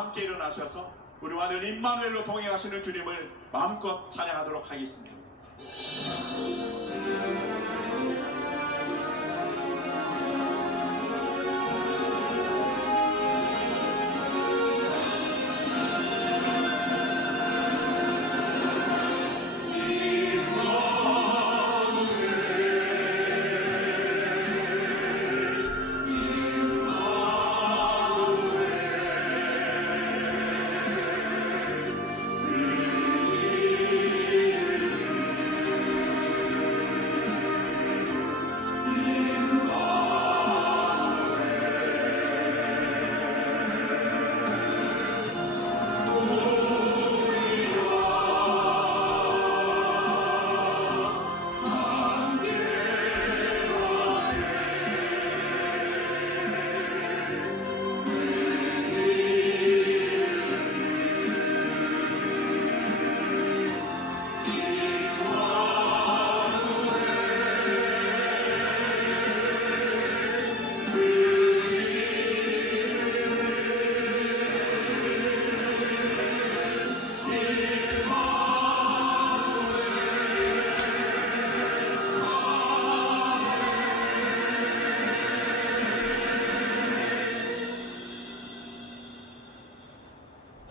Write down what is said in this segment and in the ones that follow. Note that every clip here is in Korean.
함께 일어나셔서 우리와 늘 임마누엘로 동행하시는 주님을 마음껏 찬양하도록 하겠습니다.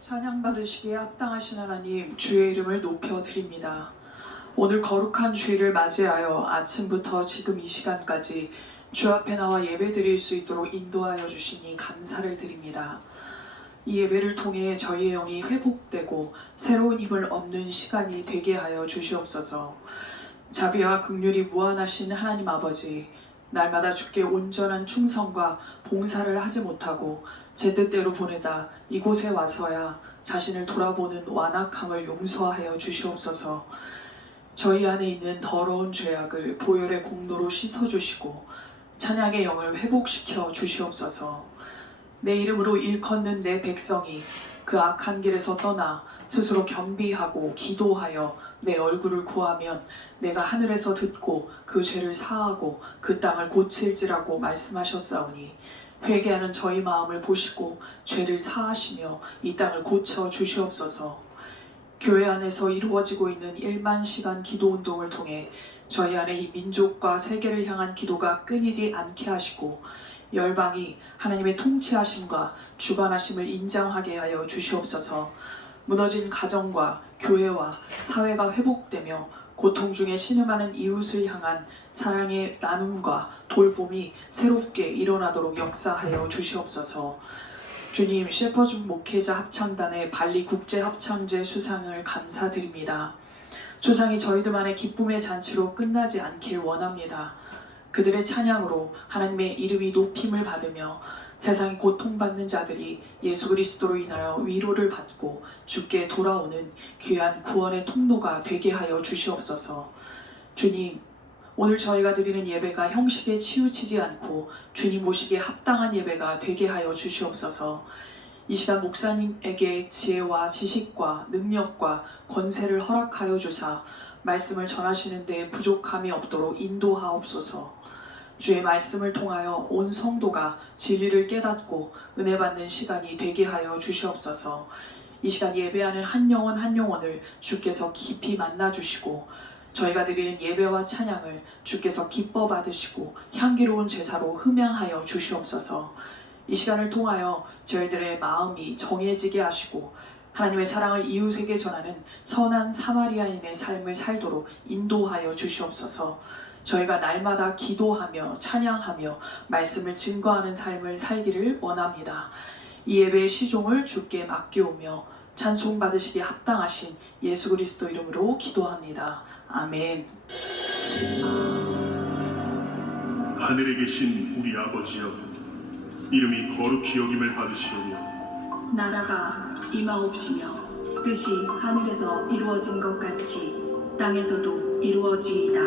찬양 받으시기에 합당하신 하나님, 주의 이름을 높여 드립니다. 오늘 거룩한 주일을 맞이하여 아침부터 지금 이 시간까지 주 앞에 나와 예배 드릴 수 있도록 인도하여 주시니 감사를 드립니다. 이 예배를 통해 저희의 영이 회복되고 새로운 힘을 얻는 시간이 되게 하여 주시옵소서. 자비와 긍휼이 무한하신 하나님 아버지, 날마다 주께 온전한 충성과 봉사를 하지 못하고 제 뜻대로 보내다 이곳에 와서야 자신을 돌아보는 완악함을 용서하여 주시옵소서. 저희 안에 있는 더러운 죄악을 보혈의 공로로 씻어주시고 찬양의 영을 회복시켜 주시옵소서. 내 이름으로 일컫는 내 백성이 그 악한 길에서 떠나 스스로 겸비하고 기도하여 내 얼굴을 구하면 내가 하늘에서 듣고 그 죄를 사하고 그 땅을 고칠지라고 말씀하셨사오니 회개하는 저희 마음을 보시고 죄를 사하시며 이 땅을 고쳐 주시옵소서. 교회 안에서 이루어지고 있는 1만 시간 기도 운동을 통해 저희 안에 이 민족과 세계를 향한 기도가 끊이지 않게 하시고 열방이 하나님의 통치하심과 주관하심을 인정하게 하여 주시옵소서. 무너진 가정과 교회와 사회가 회복되며 고통 중에 신음하는 이웃을 향한 사랑의 나눔과 돌봄이 새롭게 일어나도록 역사하여 주시옵소서. 주님, 셰퍼드 목회자 합창단의 발리 국제합창제 수상을 감사드립니다. 수상이 저희들만의 기쁨의 잔치로 끝나지 않길 원합니다. 그들의 찬양으로 하나님의 이름이 높임을 받으며 세상에 고통받는 자들이 예수 그리스도로 인하여 위로를 받고 주께 돌아오는 귀한 구원의 통로가 되게 하여 주시옵소서. 주님, 오늘 저희가 드리는 예배가 형식에 치우치지 않고 주님 모시기에 합당한 예배가 되게 하여 주시옵소서. 이 시간 목사님에게 지혜와 지식과 능력과 권세를 허락하여 주사 말씀을 전하시는 데 부족함이 없도록 인도하옵소서. 주의 말씀을 통하여 온 성도가 진리를 깨닫고 은혜 받는 시간이 되게 하여 주시옵소서. 이 시간 예배하는 한 영혼 한 영혼을 주께서 깊이 만나주시고 저희가 드리는 예배와 찬양을 주께서 기뻐 받으시고 향기로운 제사로 흠양하여 주시옵소서. 이 시간을 통하여 저희들의 마음이 정해지게 하시고 하나님의 사랑을 이웃에게 전하는 선한 사마리아인의 삶을 살도록 인도하여 주시옵소서. 저희가 날마다 기도하며 찬양하며 말씀을 증거하는 삶을 살기를 원합니다. 이 예배의 시종을 주께 맡겨오며 찬송 받으시기에 합당하신 예수 그리스도 이름으로 기도합니다. 아멘. 하늘에 계신 우리 아버지여, 이름이 거룩히 여김을 받으시오며 나라가 임하옵시며 뜻이 하늘에서 이루어진 것 같이 땅에서도 이루어지이다.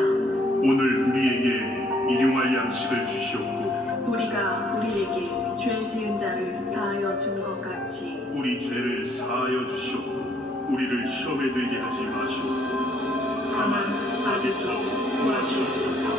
오늘 우리에게 일용할 양식을 주시옵고 우리가 우리에게 죄 지은 자를 사하여 준 것 같이 우리 죄를 사하여 주시옵고 우리를 시험에 들게 하지 마시옵고 다만 악에서 구하시옵소서.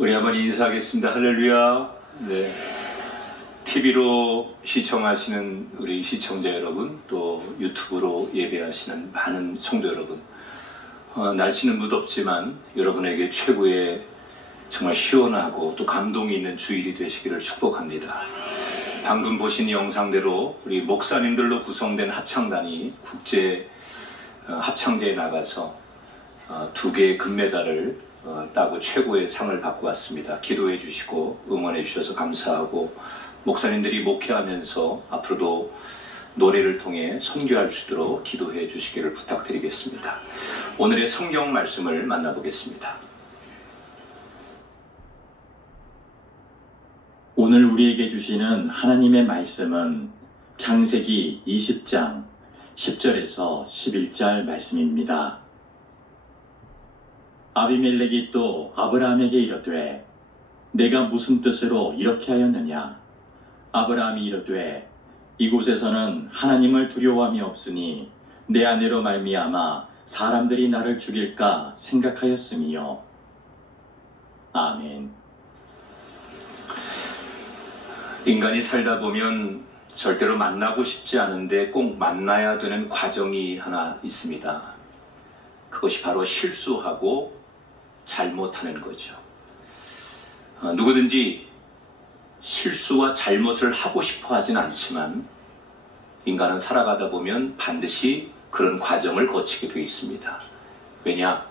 우리 한번 인사하겠습니다. 할렐루야. 네. TV로 시청하시는 우리 시청자 여러분, 또 유튜브로 예배하시는 많은 성도 여러분, 날씨는 무덥지만 여러분에게 최고의 정말 시원하고 또 감동이 있는 주일이 되시기를 축복합니다. 방금 보신 영상대로 우리 목사님들로 구성된 합창단이 국제 합창제에 나가서 2개의 금메달을 따고 최고의 상을 받고 왔습니다. 기도해 주시고 응원해 주셔서 감사하고, 목사님들이 목회하면서 앞으로도 노래를 통해 선교할 수 있도록 기도해 주시기를 부탁드리겠습니다. 오늘의 성경 말씀을 만나보겠습니다. 오늘 우리에게 주시는 하나님의 말씀은 창세기 20장 10절에서 11절 말씀입니다. 아비멜렉이 또 아브라함에게 이르되 내가 무슨 뜻으로 이렇게 하였느냐? 아브라함이 이르되 이곳에서는 하나님을 두려워함이 없으니 내 아내로 말미암아 사람들이 나를 죽일까 생각하였음이요. 아멘. 인간이 살다 보면 절대로 만나고 싶지 않은데 꼭 만나야 되는 과정이 하나 있습니다. 그것이 바로 실수하고 잘못하는 거죠. 누구든지 실수와 잘못을 하고 싶어 하진 않지만 인간은 살아가다 보면 반드시 그런 과정을 거치게 되어 있습니다. 왜냐?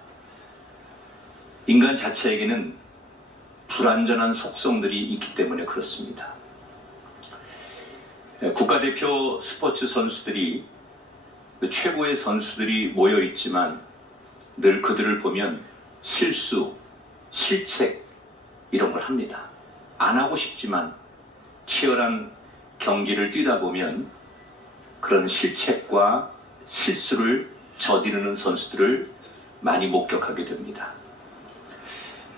인간 자체에게는 불완전한 속성들이 있기 때문에 그렇습니다. 국가대표 스포츠 선수들이, 최고의 선수들이 모여 있지만 늘 그들을 보면 실수, 실책 이런 걸 합니다. 안 하고 싶지만 치열한 경기를 뛰다 보면 그런 실책과 실수를 저지르는 선수들을 많이 목격하게 됩니다.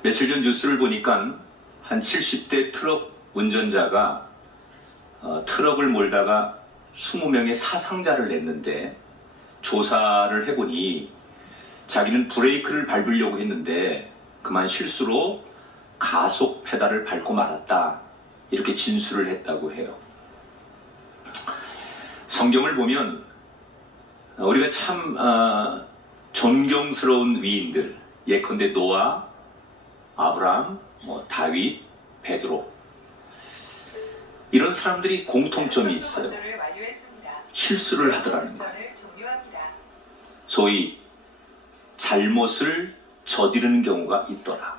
며칠 전 뉴스를 보니까 한 70대 트럭 운전자가 트럭을 몰다가 20명의 사상자를 냈는데, 조사를 해보니 자기는 브레이크를 밟으려고 했는데 그만 실수로 가속 페달을 밟고 말았다, 이렇게 진술을 했다고 해요. 성경을 보면 우리가 참 존경스러운 위인들, 예컨대 노아, 아브라함, 다윗, 베드로, 이런 사람들이 공통점이 있어요. 실수를 하더라는 거예요. 소위 잘못을 저지르는 경우가 있더라.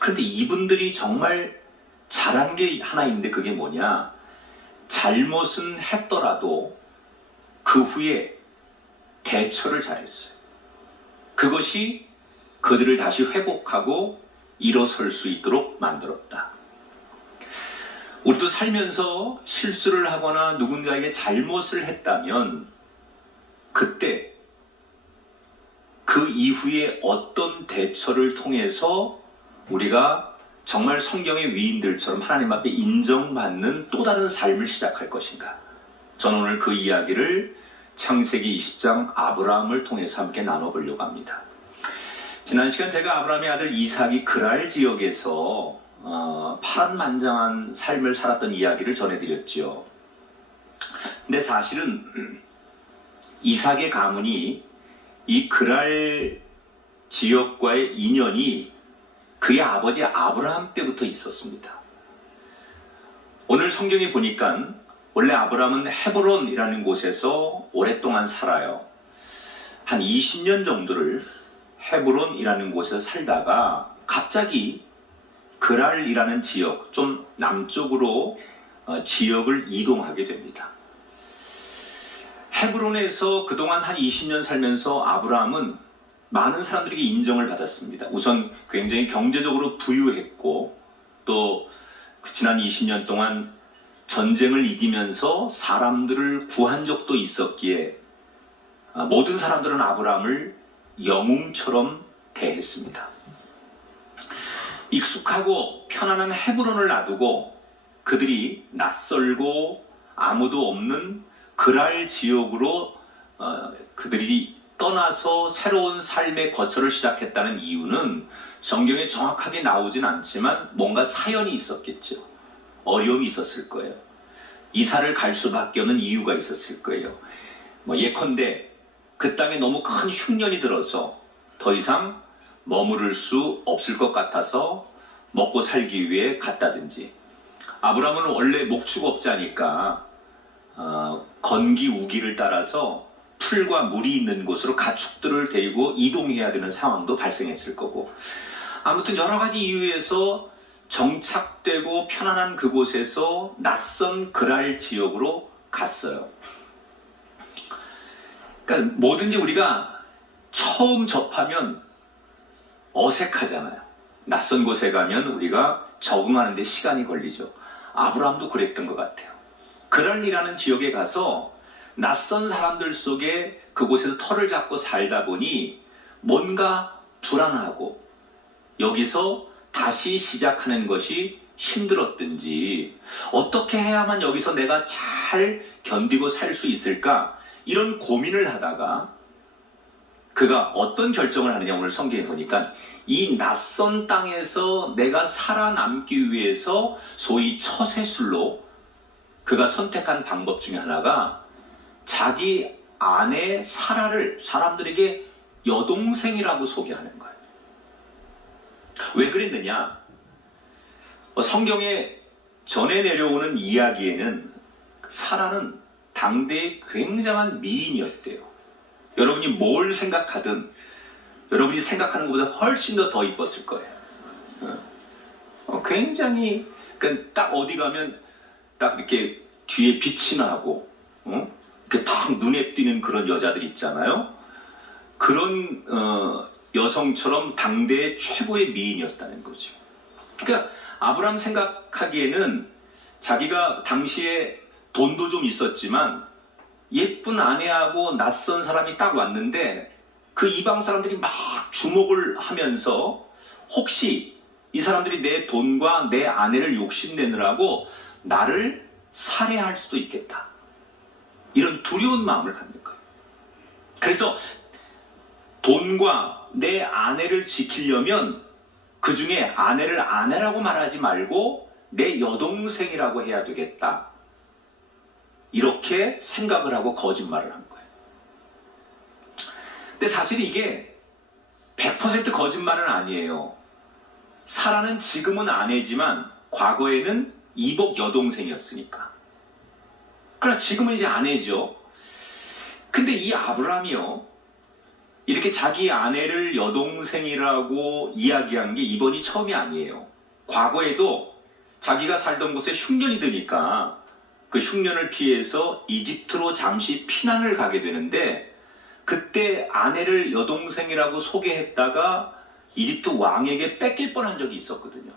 그런데 이분들이 정말 잘한 게 하나 있는데, 그게 뭐냐? 잘못은 했더라도 그 후에 대처를 잘했어요. 그것이 그들을 다시 회복하고 일어설 수 있도록 만들었다. 우리도 살면서 실수를 하거나 누군가에게 잘못을 했다면 그때 그 이후에 어떤 대처를 통해서 우리가 정말 성경의 위인들처럼 하나님 앞에 인정받는 또 다른 삶을 시작할 것인가? 저는 오늘 그 이야기를 창세기 20장 아브라함을 통해서 함께 나눠보려고 합니다. 지난 시간 제가 아브라함의 아들 이삭이 그랄 지역에서 파란만장한 삶을 살았던 이야기를 전해드렸죠. 근데 사실은 이삭의 가문이 이 그랄 지역과의 인연이 그의 아버지 아브라함 때부터 있었습니다. 오늘 성경에 보니까 원래 아브라함은 헤브론이라는 곳에서 오랫동안 살아요. 한 20년 정도를 헤브론이라는 곳에서 살다가 갑자기 그랄이라는 지역, 좀 남쪽으로 지역을 이동하게 됩니다. 헤브론에서 그동안 한 20년 살면서 아브라함은 많은 사람들에게 인정을 받았습니다. 우선 굉장히 경제적으로 부유했고, 또 지난 20년 동안 전쟁을 이기면서 사람들을 구한 적도 있었기에 모든 사람들은 아브라함을 영웅처럼 대했습니다. 익숙하고 편안한 헤브론을 놔두고 그들이 낯설고 아무도 없는 그랄 지역으로 그들이 떠나서 새로운 삶의 거처를 시작했다는 이유는 성경에 정확하게 나오진 않지만 뭔가 사연이 있었겠죠. 어려움이 있었을 거예요. 이사를 갈 수밖에 없는 이유가 있었을 거예요. 예컨대 그 땅에 너무 큰 흉년이 들어서 더 이상 머무를 수 없을 것 같아서 먹고 살기 위해 갔다든지, 아브라함은 원래 목축업자니까 건기 우기를 따라서 풀과 물이 있는 곳으로 가축들을 데리고 이동해야 되는 상황도 발생했을 거고, 아무튼 여러 가지 이유에서 정착되고 편안한 그곳에서 낯선 그랄 지역으로 갔어요. 그러니까 뭐든지 우리가 처음 접하면 어색하잖아요. 낯선 곳에 가면 우리가 적응하는 데 시간이 걸리죠. 아브라함도 그랬던 것 같아요. 그랄이라는 지역에 가서 낯선 사람들 속에 그곳에서 터를 잡고 살다 보니 뭔가 불안하고 여기서 다시 시작하는 것이 힘들었든지, 어떻게 해야만 여기서 내가 잘 견디고 살 수 있을까, 이런 고민을 하다가 그가 어떤 결정을 하느냐, 오늘 성경에 보니까 이 낯선 땅에서 내가 살아남기 위해서 소위 처세술로 그가 선택한 방법 중에 하나가 자기 아내 사라를 사람들에게 여동생이라고 소개하는 거예요. 왜 그랬느냐? 성경에 전해 내려오는 이야기에는 사라는 당대의 굉장한 미인이었대요. 여러분이 뭘 생각하든 여러분이 생각하는 것보다 훨씬 더 이뻤을 거예요. 굉장히, 그러니까 딱 어디 가면 딱 이렇게 뒤에 빛이 나고, 이렇게 딱 눈에 띄는 그런 여자들 있잖아요. 그런 여성처럼 당대의 최고의 미인이었다는 거죠. 그러니까 아브라함 생각하기에는 자기가 당시에 돈도 좀 있었지만 예쁜 아내하고 낯선 사람이 딱 왔는데 그 이방 사람들이 막 주목을 하면서 혹시 이 사람들이 내 돈과 내 아내를 욕심내느라고 나를 살해할 수도 있겠다, 이런 두려운 마음을 갖는 거예요. 그래서 돈과 내 아내를 지키려면 그 중에 아내를 아내라고 말하지 말고 내 여동생이라고 해야 되겠다, 이렇게 생각을 하고 거짓말을 한 거예요. 근데 사실 이게 100% 거짓말은 아니에요. 사라는 지금은 아내지만 과거에는 이복 여동생이었으니까. 그러나 지금은 이제 아내죠. 근데 이 아브라함이요, 이렇게 자기 아내를 여동생이라고 이야기한 게 이번이 처음이 아니에요. 과거에도 자기가 살던 곳에 흉년이 드니까 그 흉년을 피해서 이집트로 잠시 피난을 가게 되는데, 그때 아내를 여동생이라고 소개했다가 이집트 왕에게 뺏길 뻔한 적이 있었거든요.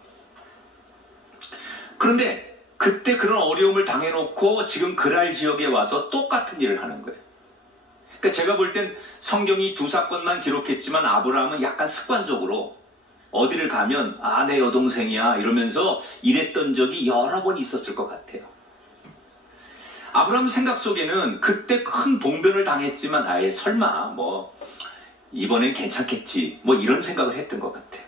그런데 그때 그런 어려움을 당해놓고 지금 그랄 지역에 와서 똑같은 일을 하는 거예요. 그러니까 제가 볼 땐 성경이 두 사건만 기록했지만 아브라함은 약간 습관적으로 어디를 가면 내 여동생이야 이러면서 일했던 적이 여러 번 있었을 것 같아요. 아브라함 생각 속에는 그때 큰 봉변을 당했지만 아예 설마 뭐 이번엔 괜찮겠지 뭐 이런 생각을 했던 것 같아요.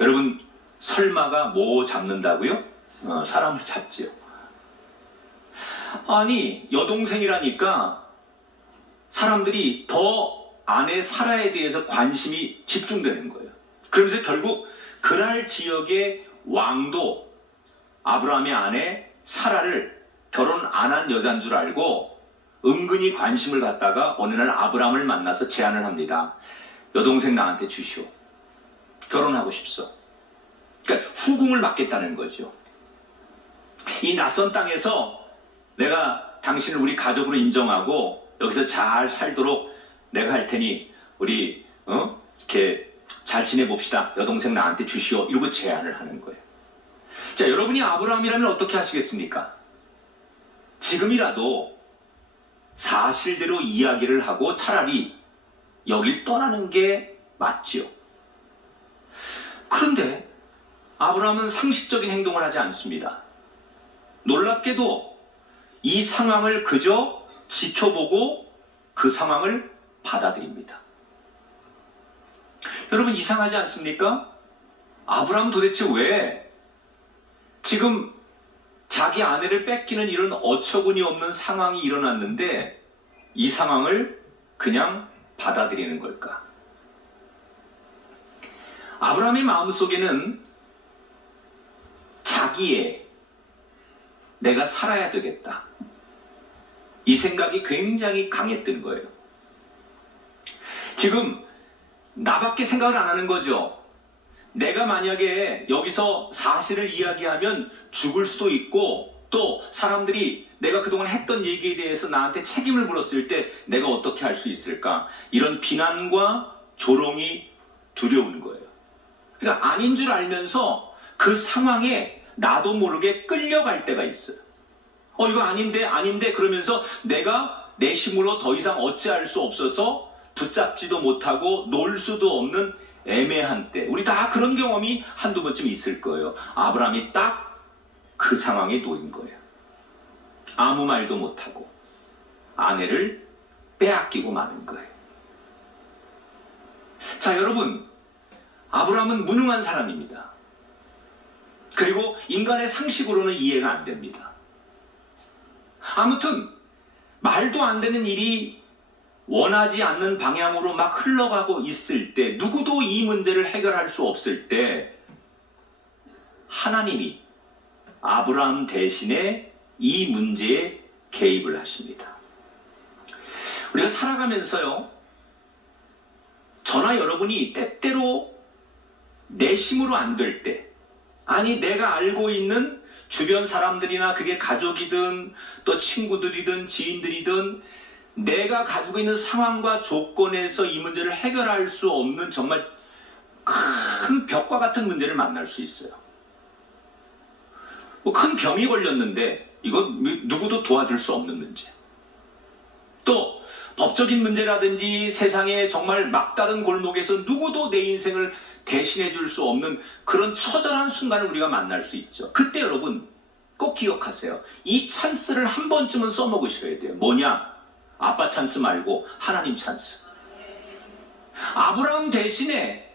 여러분, 설마가 뭐 잡는다고요? 사람을 잡지요. 아니, 여동생이라니까 사람들이 더 아내 사라에 대해서 관심이 집중되는 거예요. 그러면서 결국 그랄 지역의 왕도 아브라함의 아내 사라를 결혼 안 한 여자인 줄 알고 은근히 관심을 갖다가 어느 날 아브라함을 만나서 제안을 합니다. 여동생 나한테 주시오. 결혼하고 싶소. 그러니까 후궁을 맡겠다는 거죠. 이 낯선 땅에서 내가 당신을 우리 가족으로 인정하고 여기서 잘 살도록 내가 할 테니 우리 이렇게 잘 지내봅시다. 여동생 나한테 주시오. 이러고 제안을 하는 거예요. 자, 여러분이 아브라함이라면 어떻게 하시겠습니까? 지금이라도 사실대로 이야기를 하고 차라리 여길 떠나는 게 맞지요. 그런데 아브라함은 상식적인 행동을 하지 않습니다. 놀랍게도 이 상황을 그저 지켜보고 그 상황을 받아들입니다. 여러분 이상하지 않습니까? 아브라함은 도대체 왜 지금 자기 아내를 뺏기는 이런 어처구니 없는 상황이 일어났는데 이 상황을 그냥 받아들이는 걸까? 아브라함의 마음속에는 자기의 내가 살아야 되겠다. 이 생각이 굉장히 강했던 거예요. 지금 나밖에 생각을 안 하는 거죠. 내가 만약에 여기서 사실을 이야기하면 죽을 수도 있고 또 사람들이 내가 그동안 했던 얘기에 대해서 나한테 책임을 물었을 때 내가 어떻게 할 수 있을까? 이런 비난과 조롱이 두려운 거예요. 그러니까 아닌 줄 알면서 그 상황에 나도 모르게 끌려갈 때가 있어요. 이거 아닌데 그러면서 내가 내 힘으로 더 이상 어찌할 수 없어서 붙잡지도 못하고 놓을 수도 없는 애매한 때, 우리 다 그런 경험이 한두 번쯤 있을 거예요. 아브라함이 딱 그 상황에 놓인 거예요. 아무 말도 못하고 아내를 빼앗기고 마는 거예요. 자, 여러분, 아브라함은 무능한 사람입니다. 그리고 인간의 상식으로는 이해가 안 됩니다. 아무튼 말도 안 되는 일이 원하지 않는 방향으로 막 흘러가고 있을 때, 누구도 이 문제를 해결할 수 없을 때 하나님이 아브라함 대신에 이 문제에 개입을 하십니다. 우리가 살아가면서요, 저나 여러분이 때때로 내 힘으로 안 될 때, 아니 내가 알고 있는 주변 사람들이나 그게 가족이든 또 친구들이든 지인들이든 내가 가지고 있는 상황과 조건에서 이 문제를 해결할 수 없는 정말 큰 벽과 같은 문제를 만날 수 있어요. 큰 병이 걸렸는데 이건 누구도 도와줄 수 없는 문제. 또 법적인 문제라든지 세상에 정말 막다른 골목에서 누구도 내 인생을 대신해 줄 수 없는 그런 처절한 순간을 우리가 만날 수 있죠. 그때 여러분 꼭 기억하세요. 이 찬스를 한 번쯤은 써먹으셔야 돼요. 뭐냐? 아빠 찬스 말고 하나님 찬스. 아브라함 대신에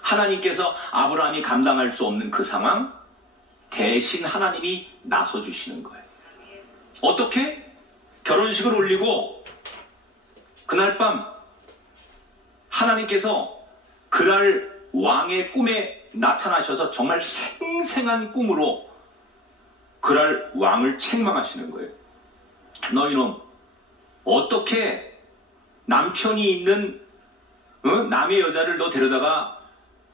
하나님께서 아브라함이 감당할 수 없는 그 상황 대신 하나님이 나서 주시는 거예요. 어떻게? 결혼식을 올리고 그날 밤 하나님께서 그날 왕의 꿈에 나타나셔서 정말 생생한 꿈으로 그날 왕을 책망하시는 거예요. 너희놈, 어떻게 남편이 있는 남의 여자를 너 데려다가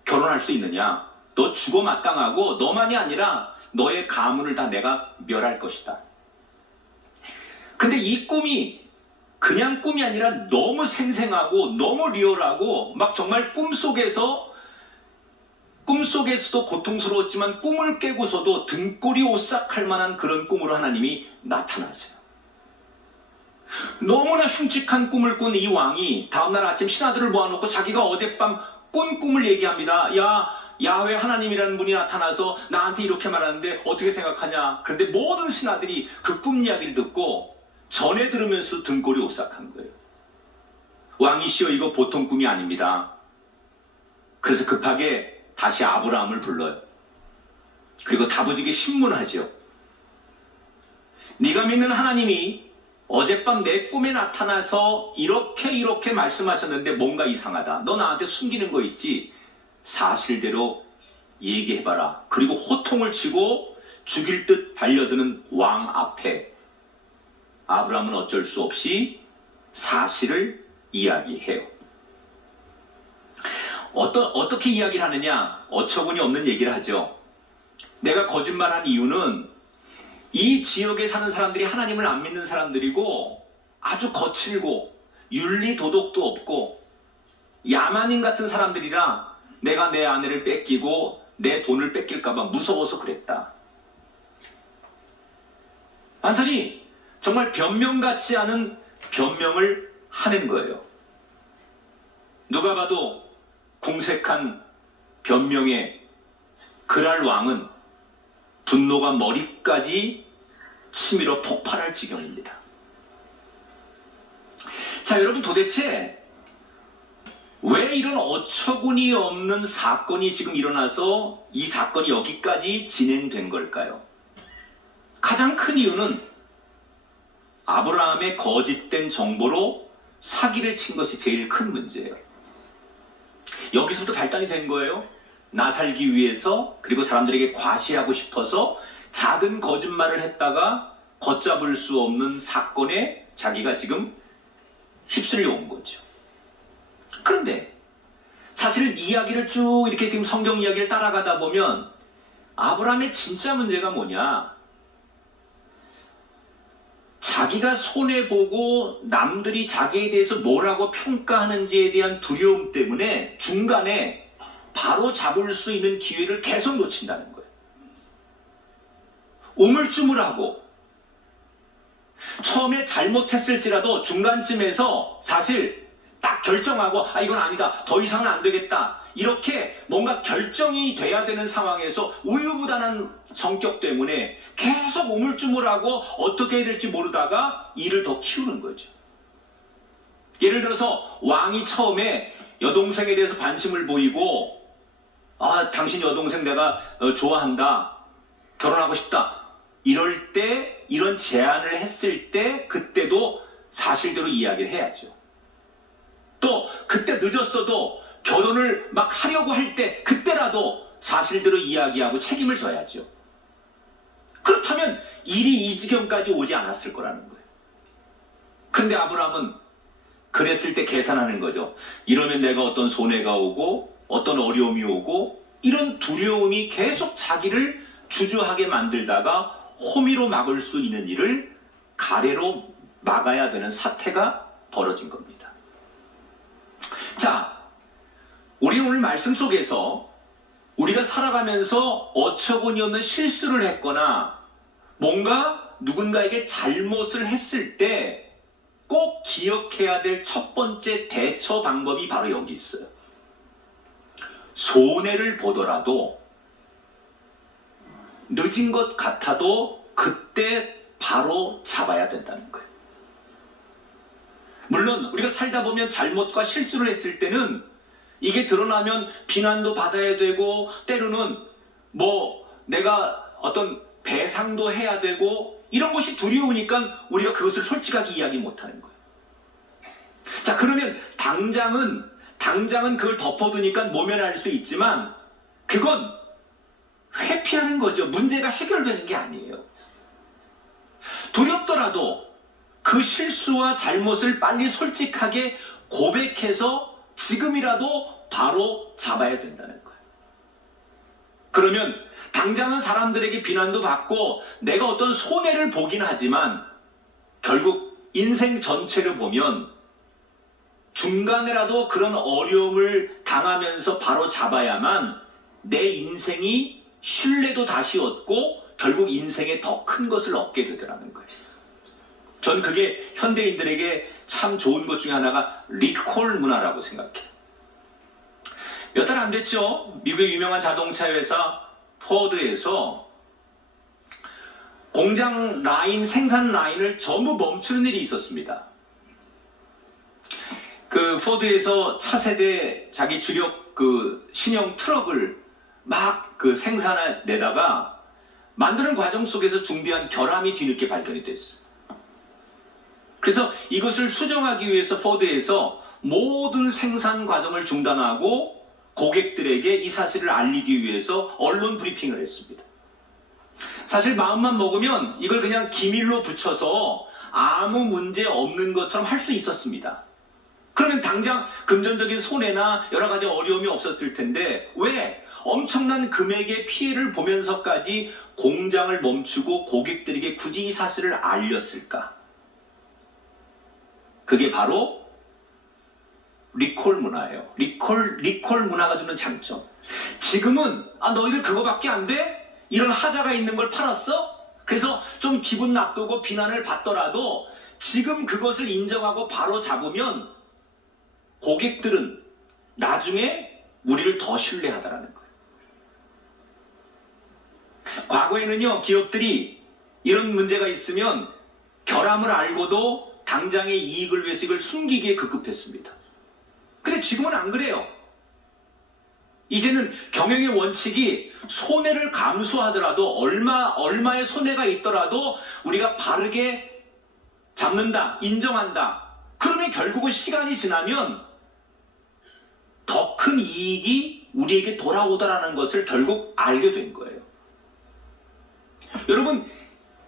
결혼할 수 있느냐? 너 죽어 마땅하고 너만이 아니라 너의 가문을 다 내가 멸할 것이다. 근데 이 꿈이 그냥 꿈이 아니라 너무 생생하고 너무 리얼하고 막 정말 꿈속에서도 고통스러웠지만 꿈을 깨고서도 등골이 오싹할 만한 그런 꿈으로 하나님이 나타나세요. 너무나 흉측한 꿈을 꾼 이 왕이 다음날 아침 신하들을 모아놓고 자기가 어젯밤 꾼 꿈을 얘기합니다. 야훼 하나님이라는 분이 나타나서 나한테 이렇게 말하는데 어떻게 생각하냐? 그런데 모든 신하들이 그 꿈 이야기를 듣고 전에 들으면서 등골이 오싹한 거예요. 왕이시여, 이거 보통 꿈이 아닙니다. 그래서 급하게 다시 아브라함을 불러요. 그리고 다부지게 신문하죠. 네가 믿는 하나님이 어젯밤 내 꿈에 나타나서 이렇게 말씀하셨는데 뭔가 이상하다. 너 나한테 숨기는 거 있지? 사실대로 얘기해봐라. 그리고 호통을 치고 죽일 듯 달려드는 왕 앞에 아브라함은 어쩔 수 없이 사실을 이야기해요. 어떻게 이야기를 하느냐? 어처구니 없는 얘기를 하죠. 내가 거짓말한 이유는 이 지역에 사는 사람들이 하나님을 안 믿는 사람들이고 아주 거칠고 윤리 도덕도 없고 야만인 같은 사람들이라 내가 내 아내를 뺏기고 내 돈을 뺏길까봐 무서워서 그랬다. 완전히 정말 변명 같지 않은 변명을 하는 거예요. 누가 봐도 궁색한 변명에 그랄 왕은 분노가 머리까지 치밀어 폭발할 지경입니다. 자, 여러분 도대체 왜 이런 어처구니 없는 사건이 지금 일어나서 이 사건이 여기까지 진행된 걸까요? 가장 큰 이유는 아브라함의 거짓된 정보로 사기를 친 것이 제일 큰 문제예요. 여기서부터 발단이 된 거예요. 나 살기 위해서, 그리고 사람들에게 과시하고 싶어서 작은 거짓말을 했다가 걷잡을 수 없는 사건에 자기가 지금 휩쓸려 온 거죠. 그런데 사실 이야기를 쭉 이렇게 지금 성경 이야기를 따라가다 보면 아브라함의 진짜 문제가 뭐냐? 자기가 손해보고 남들이 자기에 대해서 뭐라고 평가하는지에 대한 두려움 때문에 중간에 바로 잡을 수 있는 기회를 계속 놓친다는 거예요. 우물쭈물하고 처음에 잘못했을지라도 중간쯤에서 사실 딱 결정하고 이건 아니다, 더 이상은 안 되겠다, 이렇게 뭔가 결정이 돼야 되는 상황에서 우유부단한 성격 때문에 계속 우물쭈물하고 어떻게 해야 될지 모르다가 일을 더 키우는 거죠. 예를 들어서 왕이 처음에 여동생에 대해서 관심을 보이고 당신 여동생 내가 좋아한다, 결혼하고 싶다, 이럴 때 이런 제안을 했을 때 그때도 사실대로 이야기를 해야죠. 또 그때 늦었어도 결혼을 막 하려고 할 때 그때라도 사실대로 이야기하고 책임을 져야죠. 그렇다면 일이 이 지경까지 오지 않았을 거라는 거예요. 그런데 아브라함은 그랬을 때 계산하는 거죠. 이러면 내가 어떤 손해가 오고 어떤 어려움이 오고, 이런 두려움이 계속 자기를 주저하게 만들다가 호미로 막을 수 있는 일을 가래로 막아야 되는 사태가 벌어진 겁니다. 자, 우리 오늘 말씀 속에서 우리가 살아가면서 어처구니 없는 실수를 했거나 뭔가 누군가에게 잘못을 했을 때 꼭 기억해야 될 첫 번째 대처 방법이 바로 여기 있어요. 손해를 보더라도 늦은 것 같아도 그때 바로 잡아야 된다는 거예요. 물론 우리가 살다 보면 잘못과 실수를 했을 때는 이게 드러나면 비난도 받아야 되고, 때로는 내가 어떤 배상도 해야 되고, 이런 것이 두려우니까 우리가 그것을 솔직하게 이야기 못하는 거예요. 자, 그러면 당장은 그걸 덮어두니까 모면할 수 있지만 그건 회피하는 거죠. 문제가 해결되는 게 아니에요. 두렵더라도 그 실수와 잘못을 빨리 솔직하게 고백해서 지금이라도 바로 잡아야 된다는 거예요. 그러면 당장은 사람들에게 비난도 받고 내가 어떤 손해를 보긴 하지만 결국 인생 전체를 보면 중간에라도 그런 어려움을 당하면서 바로 잡아야만 내 인생이 신뢰도 다시 얻고 결국 인생에 더 큰 것을 얻게 되더라는 거예요. 전 그게 현대인들에게 참 좋은 것 중에 하나가 리콜 문화라고 생각해요. 몇 달 안 됐죠? 미국의 유명한 자동차 회사 포드에서 공장 라인, 생산 라인을 전부 멈추는 일이 있었습니다. 그 포드에서 차세대 자기 주력 신형 트럭을 막 생산해내다가 만드는 과정 속에서 준비한 결함이 뒤늦게 발견이 됐어요. 그래서 이것을 수정하기 위해서 포드에서 모든 생산 과정을 중단하고 고객들에게 이 사실을 알리기 위해서 언론 브리핑을 했습니다. 사실 마음만 먹으면 이걸 그냥 기밀로 붙여서 아무 문제 없는 것처럼 할 수 있었습니다. 그러면 당장 금전적인 손해나 여러 가지 어려움이 없었을 텐데 왜 엄청난 금액의 피해를 보면서까지 공장을 멈추고 고객들에게 굳이 이 사실을 알렸을까? 그게 바로 리콜 문화예요. 리콜 문화가 주는 장점. 지금은 너희들 그거밖에 안 돼? 이런 하자가 있는 걸 팔았어? 그래서 좀 기분 나쁘고 비난을 받더라도 지금 그것을 인정하고 바로 잡으면 고객들은 나중에 우리를 더 신뢰하더라는 거예요. 과거에는요, 기업들이 이런 문제가 있으면 결함을 알고도 당장의 이익을 위해서 이걸 숨기기에 급급했습니다. 근데 지금은 안 그래요. 이제는 경영의 원칙이 손해를 감수하더라도 얼마의 손해가 있더라도 우리가 바르게 잡는다, 인정한다. 그러면 결국은 시간이 지나면 더 큰 이익이 우리에게 돌아오더라는 것을 결국 알게 된 거예요. 여러분,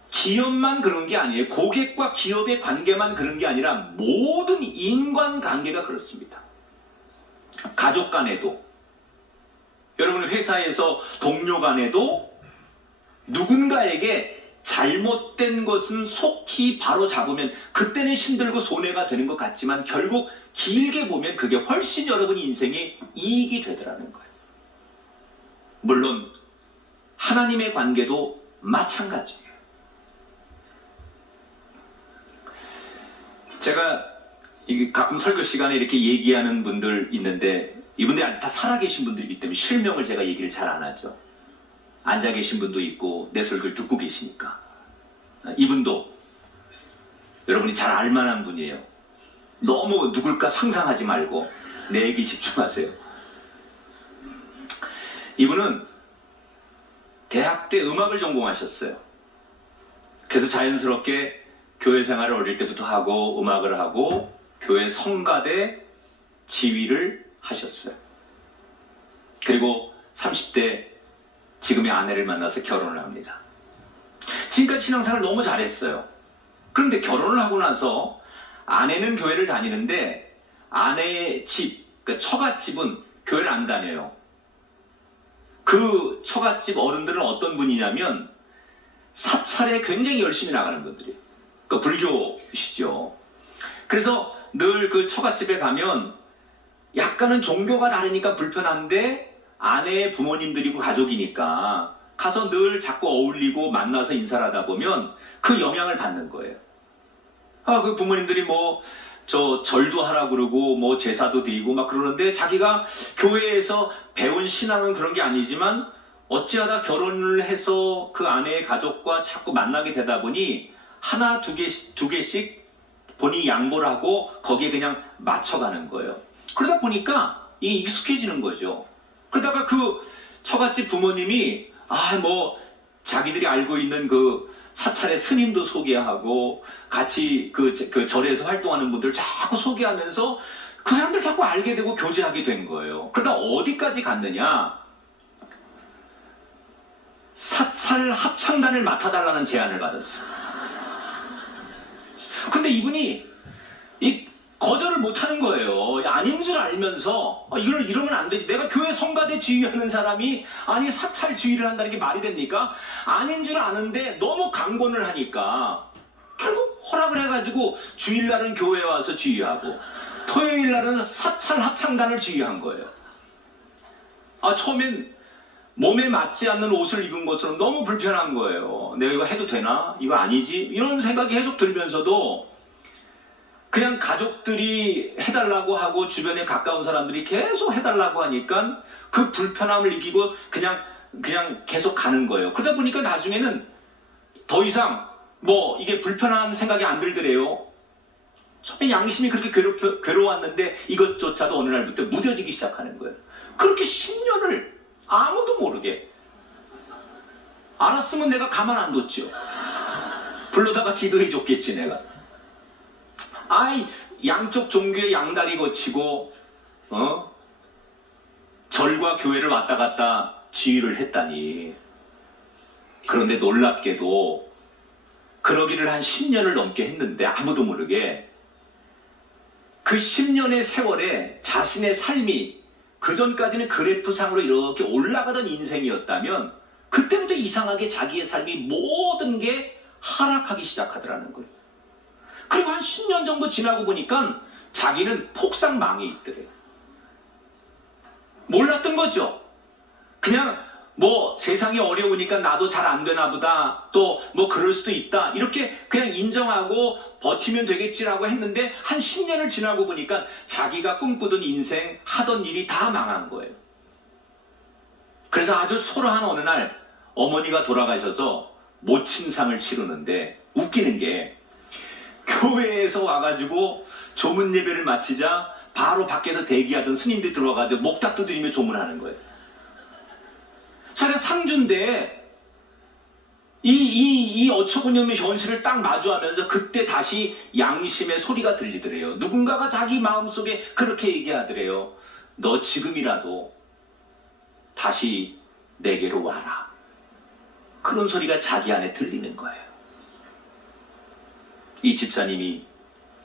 기업만 그런 게 아니에요. 고객과 기업의 관계만 그런 게 아니라 모든 인간관계가 그렇습니다. 가족 간에도, 여러분 회사에서 동료 간에도 누군가에게 잘못된 것은 속히 바로 잡으면 그때는 힘들고 손해가 되는 것 같지만 결국 길게 보면 그게 훨씬 여러분 인생에 이익이 되더라는 거예요. 물론 하나님의 관계도 마찬가지예요. 제가 가끔 설교 시간에 이렇게 얘기하는 분들 있는데 이분들이 다 살아계신 분들이기 때문에 실명을 제가 얘기를 잘 안 하죠. 앉아 계신 분도 있고 내 설교를 듣고 계시니까. 이분도 여러분이 잘 알만한 분이에요. 너무 누굴까 상상하지 말고 내 얘기 집중하세요. 이분은 대학 때 음악을 전공하셨어요. 그래서 자연스럽게 교회 생활을 어릴 때부터 하고 음악을 하고 교회 성가대 지휘를 하셨어요. 그리고 30대 지금의 아내를 만나서 결혼을 합니다. 지금까지 신앙생활을 너무 잘했어요. 그런데 결혼을 하고 나서 아내는 교회를 다니는데 아내의 집, 그러니까 처갓집은 교회를 안 다녀요. 그 처갓집 어른들은 어떤 분이냐면 사찰에 굉장히 열심히 나가는 분들이에요. 그러니까 불교시죠. 그래서 늘 그 처갓집에 가면 약간은 종교가 다르니까 불편한데 아내의 부모님들이고 가족이니까 가서 늘 자꾸 어울리고 만나서 인사를 하다 보면 그 영향을 받는 거예요. 그 부모님들이 절도 하라 그러고 제사도 드리고 막 그러는데 자기가 교회에서 배운 신앙은 그런 게 아니지만 어찌하다 결혼을 해서 그 아내의 가족과 자꾸 만나게 되다 보니 하나 두 개씩 본인이 양보를 하고 거기에 그냥 맞춰가는 거예요. 그러다 보니까 익숙해지는 거죠. 그러다가 그 처갓집 부모님이 자기들이 알고 있는 그 사찰의 스님도 소개하고 같이 그 절에서 활동하는 분들 자꾸 소개하면서 그 사람들 자꾸 알게 되고 교제하게 된 거예요. 그러다 어디까지 갔느냐? 사찰 합창단을 맡아달라는 제안을 받았어요. 근데 이분이 거절을 못하는 거예요. 아닌 줄 알면서 이러면 안 되지. 내가 교회 성가대 지휘하는 사람이 사찰 지휘를 한다는 게 말이 됩니까? 아닌 줄 아는데 너무 강권을 하니까 결국 허락을 해가지고 주일날은 교회에 와서 지휘하고 토요일날은 사찰 합창단을 지휘한 거예요. 처음엔 몸에 맞지 않는 옷을 입은 것처럼 너무 불편한 거예요. 내가 이거 해도 되나? 이거 아니지? 이런 생각이 계속 들면서도 그냥 가족들이 해달라고 하고 주변에 가까운 사람들이 계속 해달라고 하니까 그 불편함을 이기고 그냥 계속 가는 거예요. 그러다 보니까 나중에는 더 이상 이게 불편한 생각이 안 들더래요. 처음에 양심이 그렇게 괴로웠는데 이것조차도 어느 날부터 무뎌지기 시작하는 거예요. 그렇게 10년을 아무도 모르게. 알았으면 내가 가만 안 뒀죠. 불러다가 기도해 줬겠지 내가. 양쪽 종교의 양다리 거치고 절과 교회를 왔다 갔다 지휘를 했다니. 그런데 놀랍게도 그러기를 한 10년을 넘게 했는데 아무도 모르게 그 10년의 세월에 자신의 삶이 그전까지는 그래프상으로 이렇게 올라가던 인생이었다면 그때부터 이상하게 자기의 삶이 모든 게 하락하기 시작하더라는 거예요. 그리고 한 10년 정도 지나고 보니까 자기는 폭삭망해 있더래요. 몰랐던 거죠. 그냥 세상이 어려우니까 나도 잘 안 되나 보다, 또 그럴 수도 있다, 이렇게 그냥 인정하고 버티면 되겠지라고 했는데 한 10년을 지나고 보니까 자기가 꿈꾸던 인생, 하던 일이 다 망한 거예요. 그래서 아주 초라한 어느 날 어머니가 돌아가셔서 모친상을 치르는데 웃기는 게 교회에서 와가지고 조문 예배를 마치자 바로 밖에서 대기하던 스님들이 들어와가지고 목탁 두드리며 조문하는 거예요. 자기가 상주인데 이 어처구니없는 현실을 딱 마주하면서 그때 다시 양심의 소리가 들리더래요. 누군가가 자기 마음속에 그렇게 얘기하더래요. 너 지금이라도 다시 내게로 와라. 그런 소리가 자기 안에 들리는 거예요. 이 집사님이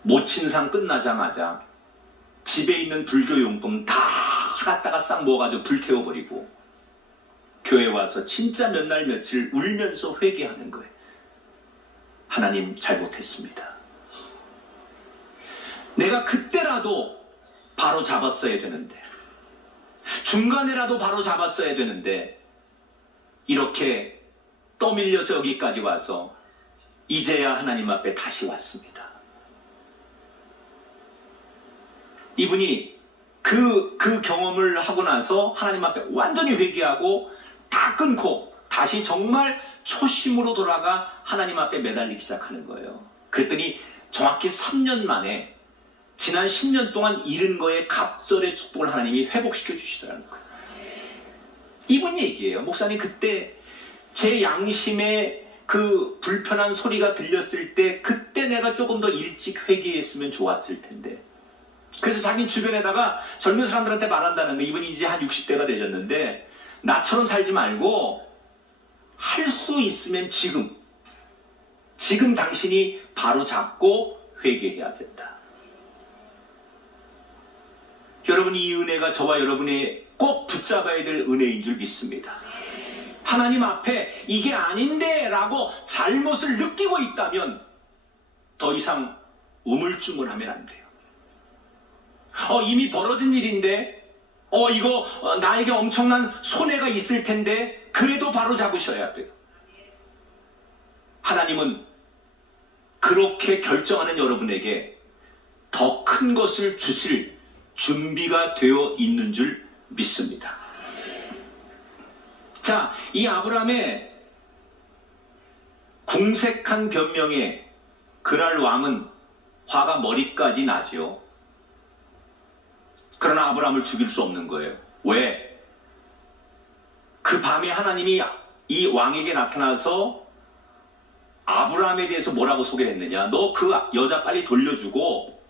모친상 끝나자마자 집에 있는 불교용품 다 갖다가 싹 모아가지고 불태워버리고 교회 와서 진짜 몇 날 며칠 울면서 회개하는 거예요. 하나님 잘못했습니다. 내가 그때라도 바로 잡았어야 되는데, 중간에라도 바로 잡았어야 되는데, 이렇게 떠밀려서 여기까지 와서 이제야 하나님 앞에 다시 왔습니다. 이분이 그 경험을 하고 나서 하나님 앞에 완전히 회개하고 다 끊고 다시 정말 초심으로 돌아가 하나님 앞에 매달리기 시작하는 거예요. 그랬더니 정확히 3년 만에 지난 10년 동안 잃은 거에 갑절의 축복을 하나님이 회복시켜 주시더라는 거예요. 이분 얘기예요. 목사님, 그때 제 양심에 그 불편한 소리가 들렸을 때 그때 내가 조금 더 일찍 회개했으면 좋았을 텐데. 그래서 자기 주변에다가 젊은 사람들한테 말한다는 거예요. 이분이 이제 한 60대가 되셨는데 나처럼 살지 말고 할 수 있으면 지금 당신이 바로 잡고 회개해야 된다. 여러분, 이 은혜가 저와 여러분의 꼭 붙잡아야 될 은혜인 줄 믿습니다. 하나님 앞에 이게 아닌데 라고 잘못을 느끼고 있다면 더 이상 우물쭈물하면 안 돼요. 이미 벌어진 일인데 이거 나에게 엄청난 손해가 있을 텐데 그래도 바로 잡으셔야 돼요. 하나님은 그렇게 결정하는 여러분에게 더 큰 것을 주실 준비가 되어 있는 줄 믿습니다. 자, 이 아브라함의 궁색한 변명에 그날 왕은 화가 머리까지 나지요. 그러나 아브라함을 죽일 수 없는 거예요. 왜? 그 밤에 하나님이 이 왕에게 나타나서 아브라함에 대해서 뭐라고 소개를 했느냐? 너 그 여자 빨리 돌려주고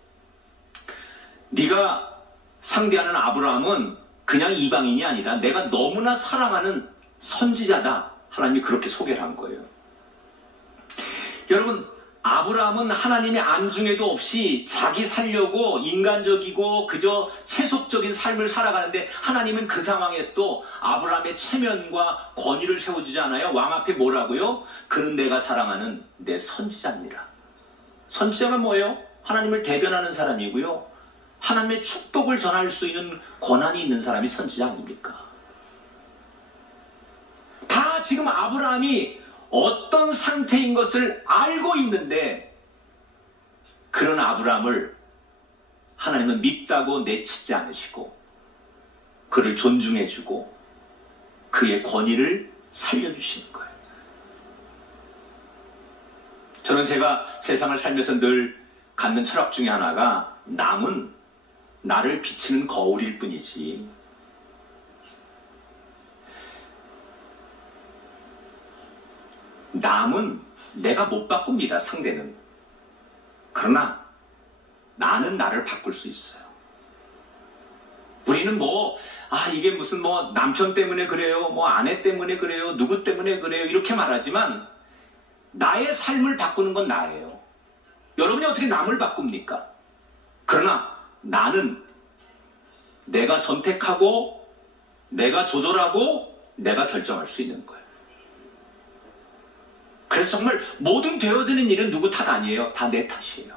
네가 상대하는 아브라함은 그냥 이방인이 아니다. 내가 너무나 사랑하는 선지자다. 하나님이 그렇게 소개를 한 거예요. 여러분, 아브라함은 하나님의 안중에도 없이 자기 살려고 인간적이고 그저 세속적인 삶을 살아가는데 하나님은 그 상황에서도 아브라함의 체면과 권위를 세워주지 않아요. 왕 앞에 뭐라고요? 그는 내가 사랑하는 내 선지자입니다. 선지자가 뭐예요? 하나님을 대변하는 사람이고요. 하나님의 축복을 전할 수 있는 권한이 있는 사람이 선지자 아닙니까? 다 지금 아브라함이 어떤 상태인 것을 알고 있는데 그런 아브라함을 하나님은 밉다고 내치지 않으시고 그를 존중해주고 그의 권위를 살려주시는 거예요. 저는 제가 세상을 살면서 늘 갖는 철학 중에 하나가 남은 나를 비치는 거울일 뿐이지 남은 내가 못 바꿉니다. 상대는. 그러나 나는 나를 바꿀 수 있어요. 우리는 이게 무슨 남편 때문에 그래요, 아내 때문에 그래요, 누구 때문에 그래요 이렇게 말하지만 나의 삶을 바꾸는 건 나예요. 여러분이 어떻게 남을 바꿉니까? 그러나 나는 내가 선택하고 내가 조절하고 내가 결정할 수 있는 거예요. 그래서 정말 모든 되어지는 일은 누구 탓 아니에요. 다 내 탓이에요.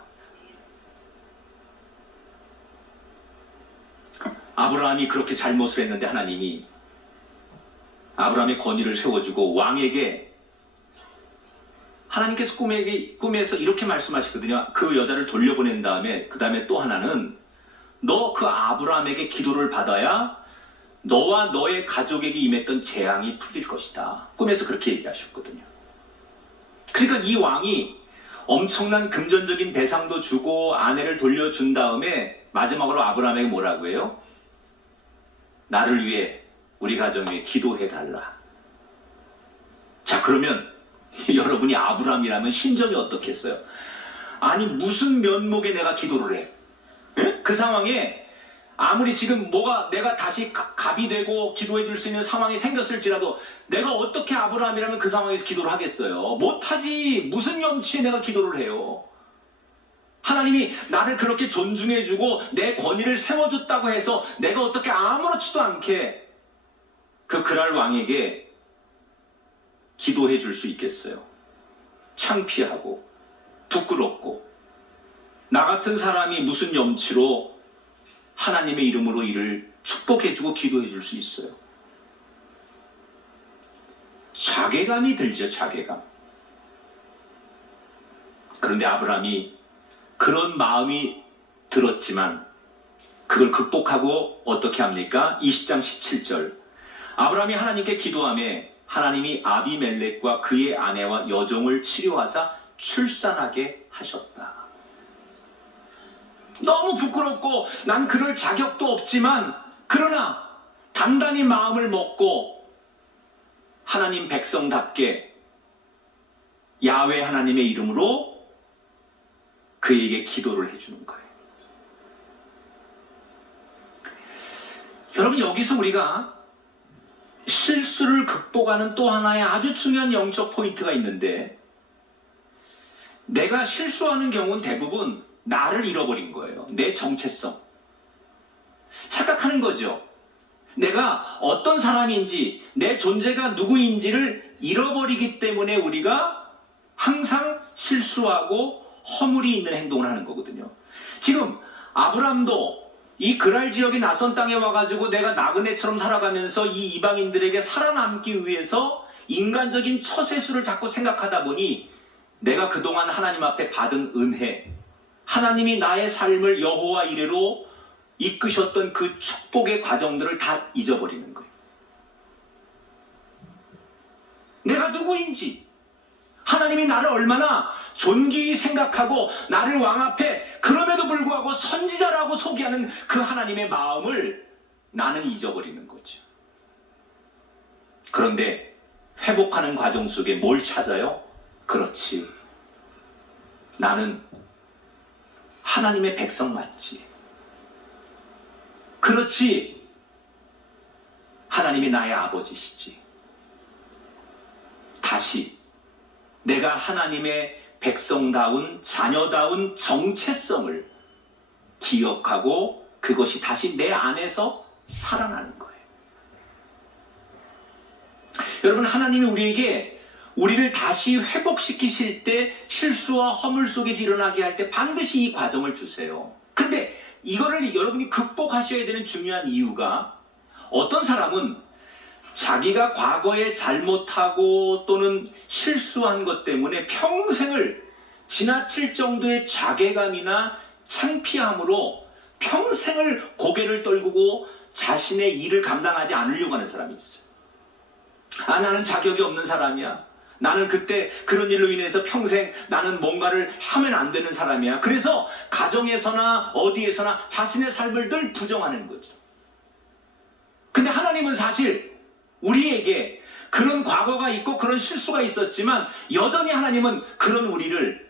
아브라함이 그렇게 잘못을 했는데 하나님이 아브라함의 권위를 세워주고 왕에게 하나님께서 꿈에서 이렇게 말씀하시거든요. 그 여자를 돌려보낸 다음에 그 다음에 또 하나는 너 그 아브라함에게 기도를 받아야 너와 너의 가족에게 임했던 재앙이 풀릴 것이다. 꿈에서 그렇게 얘기하셨거든요. 그러니까 이 왕이 엄청난 금전적인 배상도 주고 아내를 돌려준 다음에 마지막으로 아브라함에게 뭐라고 해요? 나를 위해, 우리 가정 위해 기도해 달라. 자, 그러면 여러분이 아브라함이라면 심정이 어떻겠어요? 아니, 무슨 면목에 내가 기도를 해? 응? 그 상황에 아무리 지금 뭐가 내가 다시 갑이 되고 기도해 줄 수 있는 상황이 생겼을지라도 내가 어떻게 아브라함이라면 그 상황에서 기도를 하겠어요? 못하지. 무슨 염치에 내가 기도를 해요? 하나님이 나를 그렇게 존중해주고 내 권위를 세워줬다고 해서 내가 어떻게 아무렇지도 않게 그 그랄 왕에게 기도해 줄 수 있겠어요? 창피하고 부끄럽고 나 같은 사람이 무슨 염치로 하나님의 이름으로 이를 축복해주고 기도해 줄 수 있어요? 자괴감이 들죠, 자괴감. 그런데 아브라함이 그런 마음이 들었지만 그걸 극복하고 어떻게 합니까? 20장 17절. 아브라함이 하나님께 기도하며 하나님이 아비멜렉과 그의 아내와 여종을 치료하사 출산하게 하셨다. 너무 부끄럽고 난 그럴 자격도 없지만 그러나 단단히 마음을 먹고 하나님 백성답게 야훼 하나님의 이름으로 그에게 기도를 해주는 거예요. 여러분, 여기서 우리가 실수를 극복하는 또 하나의 아주 중요한 영적 포인트가 있는데, 내가 실수하는 경우는 대부분 나를 잃어버린 거예요. 내 정체성. 착각하는 거죠. 내가 어떤 사람인지, 내 존재가 누구인지를 잃어버리기 때문에 우리가 항상 실수하고 허물이 있는 행동을 하는 거거든요. 지금 아브람도 이 그랄 지역의 낯선 땅에 와가지고 내가 나그네처럼 살아가면서 이 이방인들에게 살아남기 위해서 인간적인 처세술을 자꾸 생각하다 보니 내가 그동안 하나님 앞에 받은 은혜, 하나님이 나의 삶을 여호와 이레로 이끄셨던 그 축복의 과정들을 다 잊어버리는 거예요. 내가 누구인지, 하나님이 나를 얼마나 존귀히 생각하고 나를 왕 앞에 그럼에도 불구하고 선지자라고 소개하는 그 하나님의 마음을 나는 잊어버리는 거죠. 그런데 회복하는 과정 속에 뭘 찾아요? 그렇지. 나는 하나님의 백성 맞지. 그렇지. 하나님이 나의 아버지시지. 다시 내가 하나님의 백성다운 자녀다운 정체성을 기억하고 그것이 다시 내 안에서 살아나는 거예요. 여러분, 하나님이 우리를 다시 회복시키실 때 실수와 허물 속에서 일어나게 할 때 반드시 이 과정을 주세요. 그런데 이거를 여러분이 극복하셔야 되는 중요한 이유가, 어떤 사람은 자기가 과거에 잘못하고 또는 실수한 것 때문에 평생을 지나칠 정도의 자괴감이나 창피함으로 평생을 고개를 떨구고 자신의 일을 감당하지 않으려고 하는 사람이 있어요. 아, 나는 자격이 없는 사람이야. 나는 그때 그런 일로 인해서 평생 나는 뭔가를 하면 안 되는 사람이야. 그래서 가정에서나 어디에서나 자신의 삶을 늘 부정하는 거죠. 근데 하나님은 사실 우리에게 그런 과거가 있고 그런 실수가 있었지만 여전히 하나님은 그런 우리를,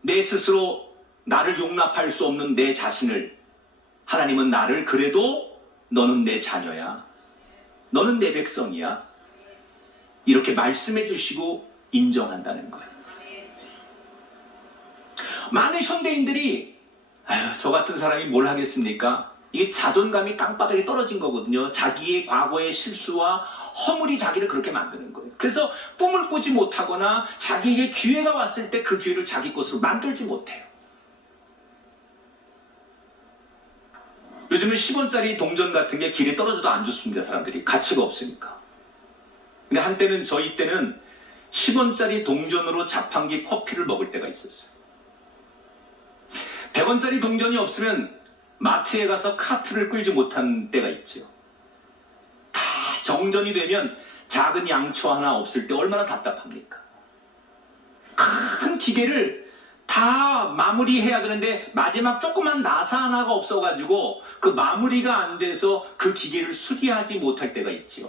내 스스로 나를 용납할 수 없는 내 자신을, 하나님은 나를 그래도 너는 내 자녀야, 너는 내 백성이야, 이렇게 말씀해 주시고 인정한다는 거예요. 많은 현대인들이 저 같은 사람이 뭘 하겠습니까? 이게 자존감이 땅바닥에 떨어진 거거든요. 자기의 과거의 실수와 허물이 자기를 그렇게 만드는 거예요. 그래서 꿈을 꾸지 못하거나 자기에게 기회가 왔을 때 그 기회를 자기 것으로 만들지 못해요. 요즘은 10원짜리 동전 같은 게 길에 떨어져도 안 줬습니다. 사람들이 가치가 없으니까. 근데 한때는, 저희 때는 10원짜리 동전으로 자판기 커피를 먹을 때가 있었어요. 100원짜리 동전이 없으면 마트에 가서 카트를 끌지 못한 때가 있죠. 다 정전이 되면 작은 양초 하나 없을 때 얼마나 답답합니까? 큰 모든 기계를 다 마무리해야 되는데 마지막 조그만 나사 하나가 없어가지고 그 마무리가 안 돼서 그 기계를 수리하지 못할 때가 있지요.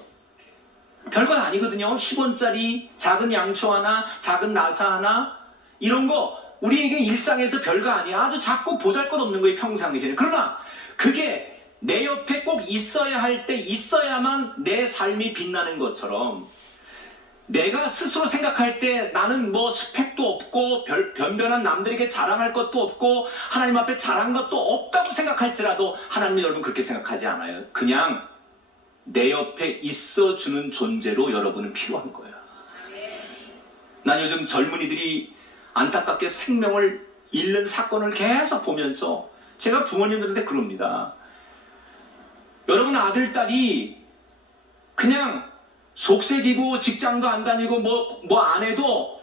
별것 아니거든요. 10원짜리 작은 양초 하나, 작은 나사 하나, 이런 거 우리에게 일상에서 별거 아니야. 아주 작고 보잘것없는 거예요, 평상시에는. 그러나 그게 내 옆에 꼭 있어야 할 때 있어야만 내 삶이 빛나는 것처럼, 내가 스스로 생각할 때 나는 뭐 스펙도 없고 변변한 남들에게 자랑할 것도 없고 하나님 앞에 잘한 것도 없다고 생각할지라도 하나님은 여러분 그렇게 생각하지 않아요. 그냥 내 옆에 있어주는 존재로 여러분은 필요한 거예요. 난 요즘 젊은이들이 안타깝게 생명을 잃는 사건을 계속 보면서 제가 부모님들한테 그럽니다. 여러분 아들, 딸이 그냥 속색이고 직장도 안 다니고 뭐 안 해도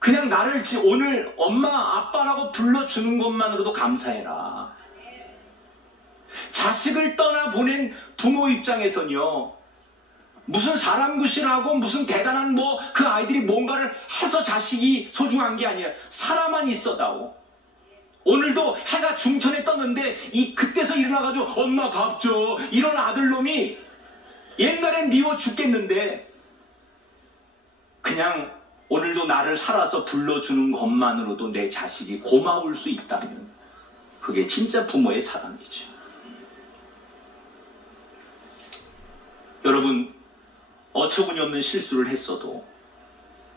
그냥 나를 오늘 엄마 아빠라고 불러주는 것만으로도 감사해라. 자식을 떠나보낸 부모 입장에선요, 무슨 사람 구실하고 무슨 대단한 그 아이들이 뭔가를 해서 자식이 소중한 게 아니에요. 살아만 있어다오. 오늘도 해가 중천에 떴는데 그때서 일어나가지고 엄마 밥 줘, 이런 아들놈이 옛날엔 미워 죽겠는데 그냥 오늘도 나를 살아서 불러주는 것만으로도 내 자식이 고마울 수 있다면 그게 진짜 부모의 사랑이죠. 여러분, 어처구니 없는 실수를 했어도,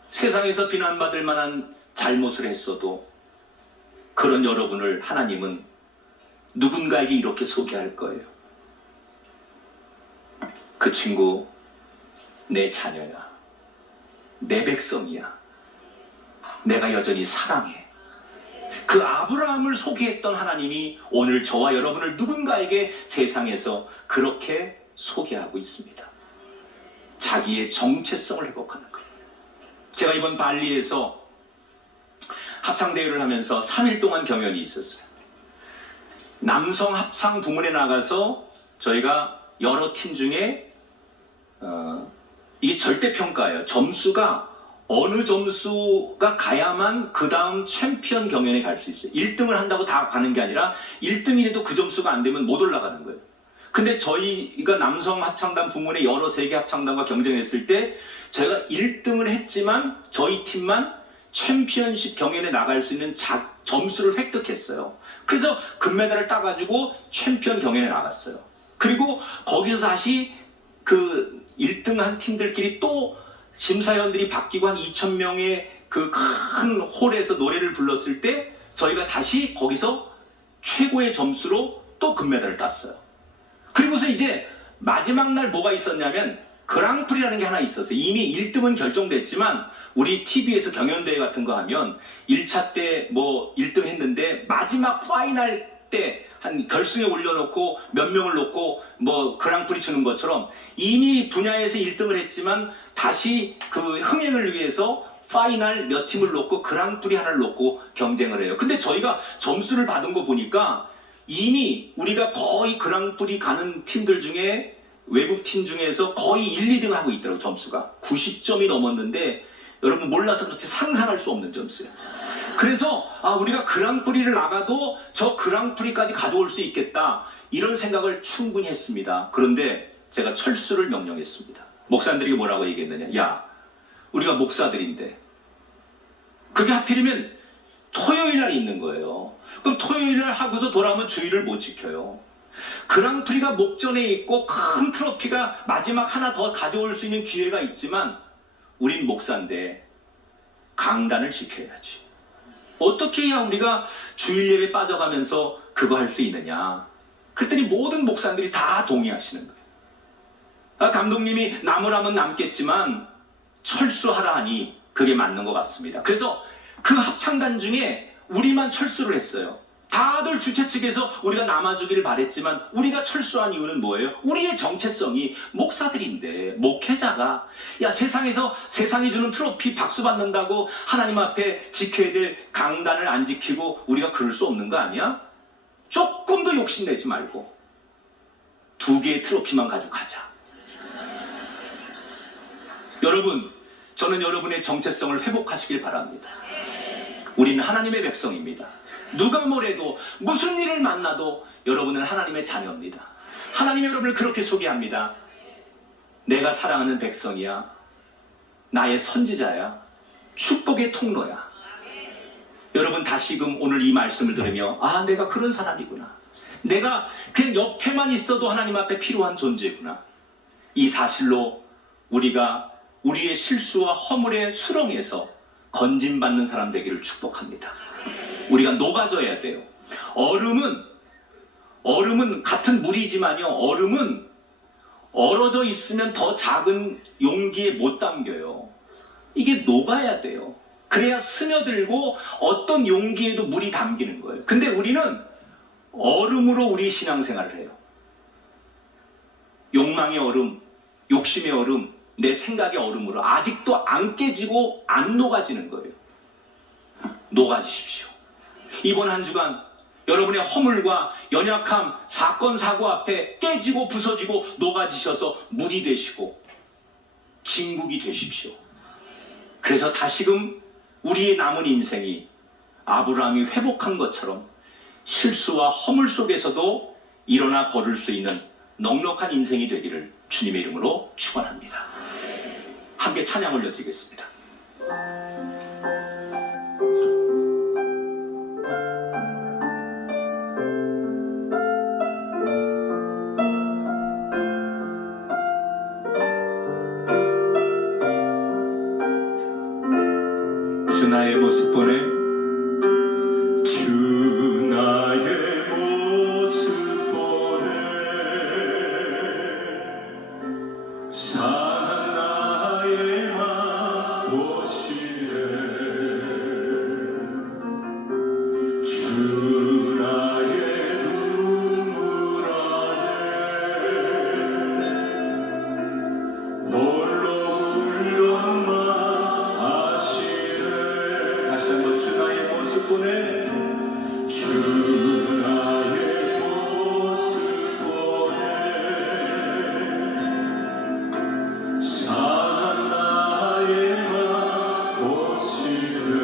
세상에서 비난받을 만한 잘못을 했어도 그런 여러분을 하나님은 누군가에게 이렇게 소개할 거예요. 그 친구 내 자녀야, 내 백성이야, 내가 여전히 사랑해. 그 아브라함을 소개했던 하나님이 오늘 저와 여러분을 누군가에게 세상에서 그렇게 소개하고 있습니다. 자기의 정체성을 회복하는 거예요. 제가 이번 발리에서 합창대회를 하면서 3일 동안 경연이 있었어요. 남성 합창 부문에 나가서 저희가 여러 팀 중에 이게 절대평가예요. 점수가 어느 점수가 가야만 그 다음 챔피언 경연에 갈 수 있어요. 1등을 한다고 다 가는 게 아니라 1등이라도 그 점수가 안 되면 못 올라가는 거예요. 근데 저희가 남성 합창단 부문의 여러 세계 합창단과 경쟁했을 때 저희가 1등을 했지만 저희 팀만 챔피언십 경연에 나갈 수 있는 점수를 획득했어요. 그래서 금메달을 따가지고 챔피언 경연에 나갔어요. 그리고 거기서 다시 그 1등한 팀들끼리 또 심사위원들이 바뀌고 한 2,000명의 그 큰 홀에서 노래를 불렀을 때 저희가 다시 거기서 최고의 점수로 또 금메달을 땄어요. 그리고서 이제 마지막 날 뭐가 있었냐면 그랑프리라는 게 하나 있었어요. 이미 1등은 결정됐지만 우리 TV에서 경연대회 같은 거 하면 1차 때 1등 했는데 마지막 파이널 때 한 결승에 올려놓고 몇 명을 놓고 그랑프리 주는 것처럼 이미 분야에서 1등을 했지만 다시 그 흥행을 위해서 파이널 몇 팀을 놓고 그랑프리 하나를 놓고 경쟁을 해요. 근데 저희가 점수를 받은 거 보니까 이미 우리가 거의 그랑프리 가는 팀들 중에 외국 팀 중에서 거의 1, 2등 하고 있더라고요. 점수가 90점이 넘었는데 여러분 몰라서 그렇지 상상할 수 없는 점수예요. 그래서 우리가 그랑프리를 나가도 저 그랑프리까지 가져올 수 있겠다, 이런 생각을 충분히 했습니다. 그런데 제가 철수를 명령했습니다. 목사님들이 뭐라고 얘기했느냐, 야 우리가 목사들인데 그게 하필이면 토요일날 있는 거예요. 그럼 토요일날 하고서 돌아오면 주일을 못 지켜요. 그랑프리가 목전에 있고 큰 트로피가 마지막 하나 더 가져올 수 있는 기회가 있지만 우린 목사인데 강단을 지켜야지. 어떻게 해야 우리가 주일 예배 빠져가면서 그거 할 수 있느냐. 그랬더니 모든 목사님들이 다 동의하시는 거예요. 감독님이 남으라면 남겠지만 철수하라 하니 그게 맞는 것 같습니다. 그래서 그 합창단 중에 우리만 철수를 했어요. 다들 주최 측에서 우리가 남아주기를 바랬지만 우리가 철수한 이유는 뭐예요? 우리의 정체성이 목사들인데, 목회자가 세상에서 세상이 주는 트로피 박수 받는다고 하나님 앞에 지켜야 될 강단을 안 지키고 우리가 그럴 수 없는 거 아니야? 조금도 욕심내지 말고 2개의 트로피만 가지고 가자. 여러분, 저는 여러분의 정체성을 회복하시길 바랍니다. 우리는 하나님의 백성입니다. 누가 뭐래도 무슨 일을 만나도 여러분은 하나님의 자녀입니다. 하나님이 여러분을 그렇게 소개합니다. 내가 사랑하는 백성이야. 나의 선지자야. 축복의 통로야. 여러분 다시금 오늘 이 말씀을 들으며 아, 내가 그런 사람이구나. 내가 그냥 옆에만 있어도 하나님 앞에 필요한 존재구나. 이 사실로 우리가 우리의 실수와 허물의 수렁에서 건진받는 사람 되기를 축복합니다. 우리가 녹아져야 돼요. 얼음은 같은 물이지만요, 얼음은 얼어져 있으면 더 작은 용기에 못 담겨요. 이게 녹아야 돼요. 그래야 스며들고 어떤 용기에도 물이 담기는 거예요. 근데 우리는 얼음으로 우리 신앙생활을 해요. 욕망의 얼음, 욕심의 얼음, 내 생각의 얼음으로 아직도 안 깨지고 안 녹아지는 거예요. 녹아지십시오. 이번 한 주간 여러분의 허물과 연약함, 사건, 사고 앞에 깨지고 부서지고 녹아지셔서 물이 되시고 진국이 되십시오. 그래서 다시금 우리의 남은 인생이 아브라함이 회복한 것처럼 실수와 허물 속에서도 일어나 걸을 수 있는 넉넉한 인생이 되기를 주님의 이름으로 축원합니다. 함께 찬양 올려드리겠습니다. 주 나의 모습 보내. 주 나의 모습 보내. 상한 나의 맘 보시네. 주 나의 눈물 안에 홀로 울던 맘 아시네. 다시 한번 주 나의 모습 보내. 주 나의 모습 보내. 상한 나의 맘 보시네.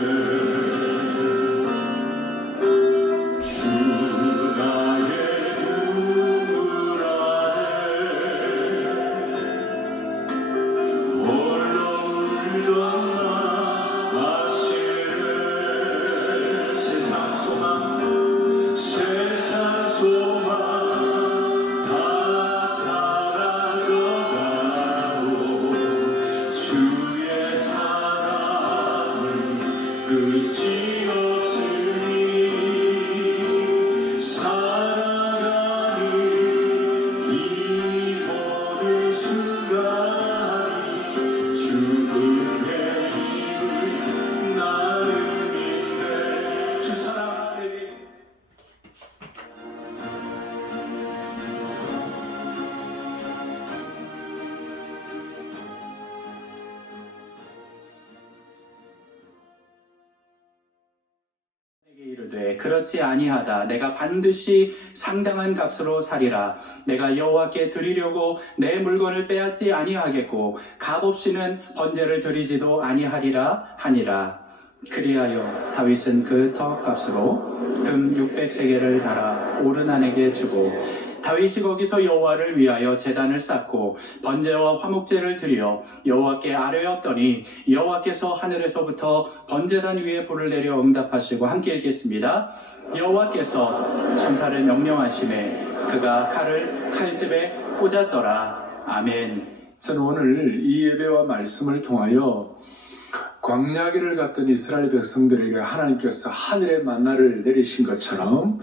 주 나의 눈물 안에 홀로 울던 맘 아시네. 세상 소망 다 사라져가고 주의 사랑은 끝이 없으니 살아가는 이 모든 순간이 주 은혜 힘을 나는 믿네. 주 사랑 내게 내게 이르되 그렇지 아니하다. 내가 반드시 상당한 값으로 사리라. 내가 여호와께 드리려고 내 물건을 빼앗지 아니하겠고 값없이는 번제를 드리지도 아니하리라 하니라. 그리하여 다윗은 그 턱값으로 금 600세겔을 달아 오르난에게 주고 다윗이 거기서 여호와를 위하여 제단을 쌓고 번제와 화목제를 드려 여호와께 아뢰었더니 여호와께서 하늘에서부터 번제단 위에 불을 내려 응답하시고 함께 읽겠습니다. 여호와께서 천사를 명령하시매 그가 칼을 칼집에 꽂았더라. 아멘. 저는 오늘 이 예배와 말씀을 통하여 광야길을 갔던 이스라엘 백성들에게 하나님께서 하늘의 만나를 내리신 것처럼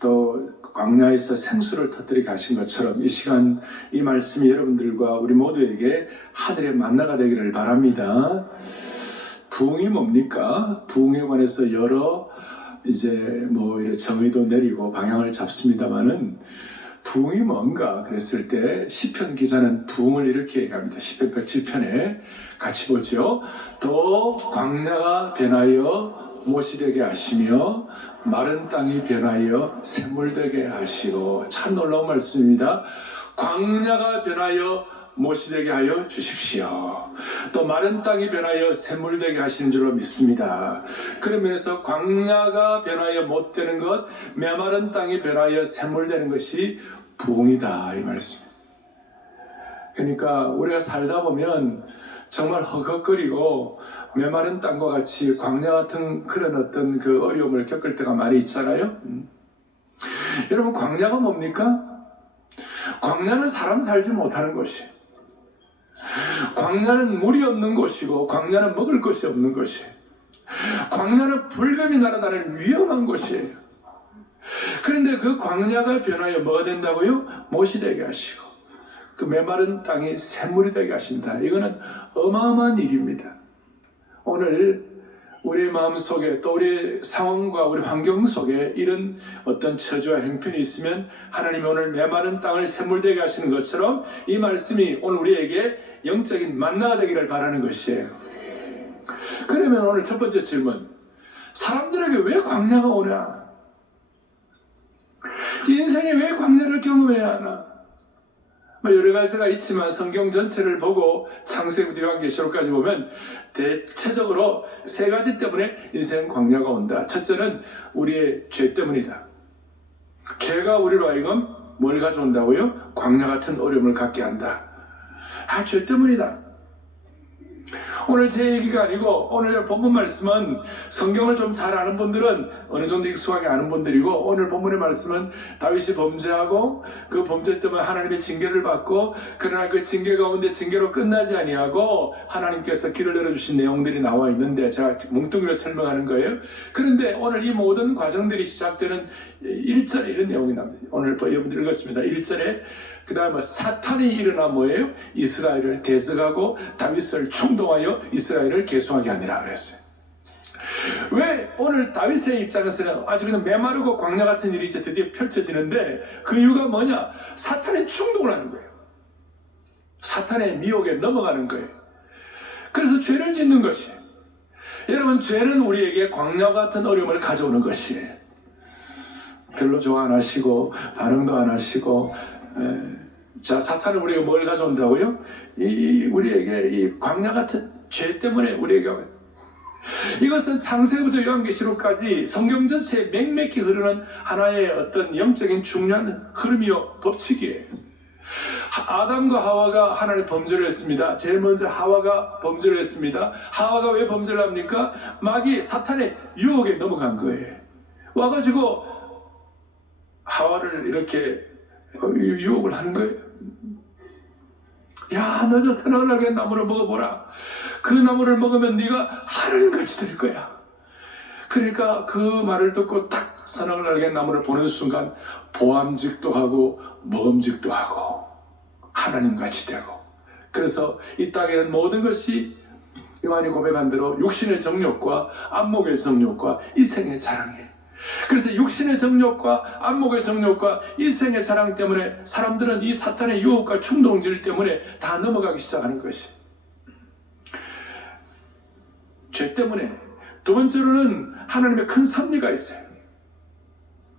또 광야에서 생수를 터뜨려 가신 것처럼 이 시간 이 말씀이 여러분들과 우리 모두에게 하늘의 만나가 되기를 바랍니다. 부흥이 뭡니까? 부흥에 관해서 여러 이런 정의도 내리고 방향을 잡습니다만은 부흥이 뭔가 그랬을 때 시편 기자는 부흥을 이렇게 얘기합니다. 시편 107편에 같이 보죠. 또 광야가 변하여 못이 되게 하시며 마른 땅이 변하여 샘물 되게 하시고 참 놀라운 말씀입니다. 광야가 변하여 못이 되게 하여 주십시오. 또 마른 땅이 변하여 샘물되게 하시는 줄로 믿습니다. 그런 면에서 광야가 변하여 못 되는 것, 메마른 땅이 변하여 샘물되는 것이 부흥이다 이 말씀입니다. 그러니까 우리가 살다 보면 정말 허걱거리고 메마른 땅과 같이 광야 같은 그런 어떤 그 어려움을 겪을 때가 많이 있잖아요. 여러분, 광야가 뭡니까? 광야는 사람 살지 못하는 곳이에요. 광야는 물이 없는 곳이고, 광야는 먹을 것이 없는 곳이에요. 광야는 불뱀이 날아다니는 위험한 곳이에요. 그런데 그 광야가 변하여 뭐가 된다고요? 못이 되게 하시고, 그 메마른 땅이 샘물이 되게 하신다. 이거는 어마어마한 일입니다. 오늘 우리의 마음 속에 또 우리의 상황과 우리 환경 속에 이런 어떤 처지와 형편이 있으면 하나님이 오늘 메마른 땅을 샘물되게 하시는 것처럼 이 말씀이 오늘 우리에게 영적인 만나가 되기를 바라는 것이에요. 그러면 오늘 첫 번째 질문, 사람들에게 왜 광야가 오냐? 인생에 왜 광야를 경험해야 하나? 여러 가지가 있지만 성경 전체를 보고 창세기부터 요한계시록까지 보면 대체적으로 세 가지 때문에 인생 광야가 온다. 첫째는 우리의 죄 때문이다. 죄가 우리로 하여금 뭘 가져온다고요? 광야 같은 어려움을 갖게 한다. 죄 때문이다. 오늘 제 얘기가 아니고 오늘 본문 말씀은 성경을 좀 잘 아는 분들은 어느 정도 익숙하게 아는 분들이고, 오늘 본문의 말씀은 다윗이 범죄하고 그 범죄 때문에 하나님의 징계를 받고, 그러나 그 징계 가운데 징계로 끝나지 아니하고 하나님께서 길을 열어주신 내용들이 나와 있는데 제가 뭉뚱이로 설명하는 거예요. 그런데 오늘 이 모든 과정들이 시작되는 1절에 이런 내용이 나옵니다. 오늘 여러분들 읽었습니다. 1절에 그 다음에 사탄이 일어나 뭐예요? 이스라엘을 대적하고 다윗을 충동하여 이스라엘을 계속하게 하니라 그랬어요. 왜 오늘 다윗의 입장에서는 아주 그냥 메마르고 광야 같은 일이 이제 드디어 펼쳐지는데, 그 이유가 뭐냐? 사탄의 충동을 하는 거예요. 사탄의 미혹에 넘어가는 거예요. 그래서 죄를 짓는 것이에요. 여러분, 죄는 우리에게 광야 같은 어려움을 가져오는 것이에요. 별로 좋아 안 하시고 반응도 안 하시고, 자, 사탄은 우리에게 뭘 가져온다고요? 우리에게 이 광야 같은 죄 때문에 우리에게, 이것은 창세기부터 요한계시록까지 성경 전체에 맹맥히 흐르는 하나의 어떤 영적인 중요한 흐름이요 법칙이에요. 아담과 하와가 하나님 범죄를 했습니다. 제일 먼저 하와가 범죄를 했습니다. 하와가 왜 범죄를 합니까? 마귀 사탄의 유혹에 넘어간 거예요. 와가지고 하와를 이렇게 유혹을 하는 거예요. 야, 너 저 선악을 알게 나무를 먹어보라. 그 나무를 먹으면 네가 하나님같이 될 거야. 그러니까 그 말을 듣고 딱 선악을 알게 나무를 보는 순간 보암직도 하고 먹음직도 하고 하나님같이 되고, 그래서 이 땅에는 모든 것이 요한이 고백한 대로 육신의 정욕과 안목의 정욕과 이생의 자랑이에요. 그래서 육신의 정욕과 안목의 정욕과 이생의 자랑 때문에 사람들은 이 사탄의 유혹과 충동질 때문에 다 넘어가기 시작하는 것이 죄 때문에. 두 번째로는 하나님의 큰 섭리가 있어요.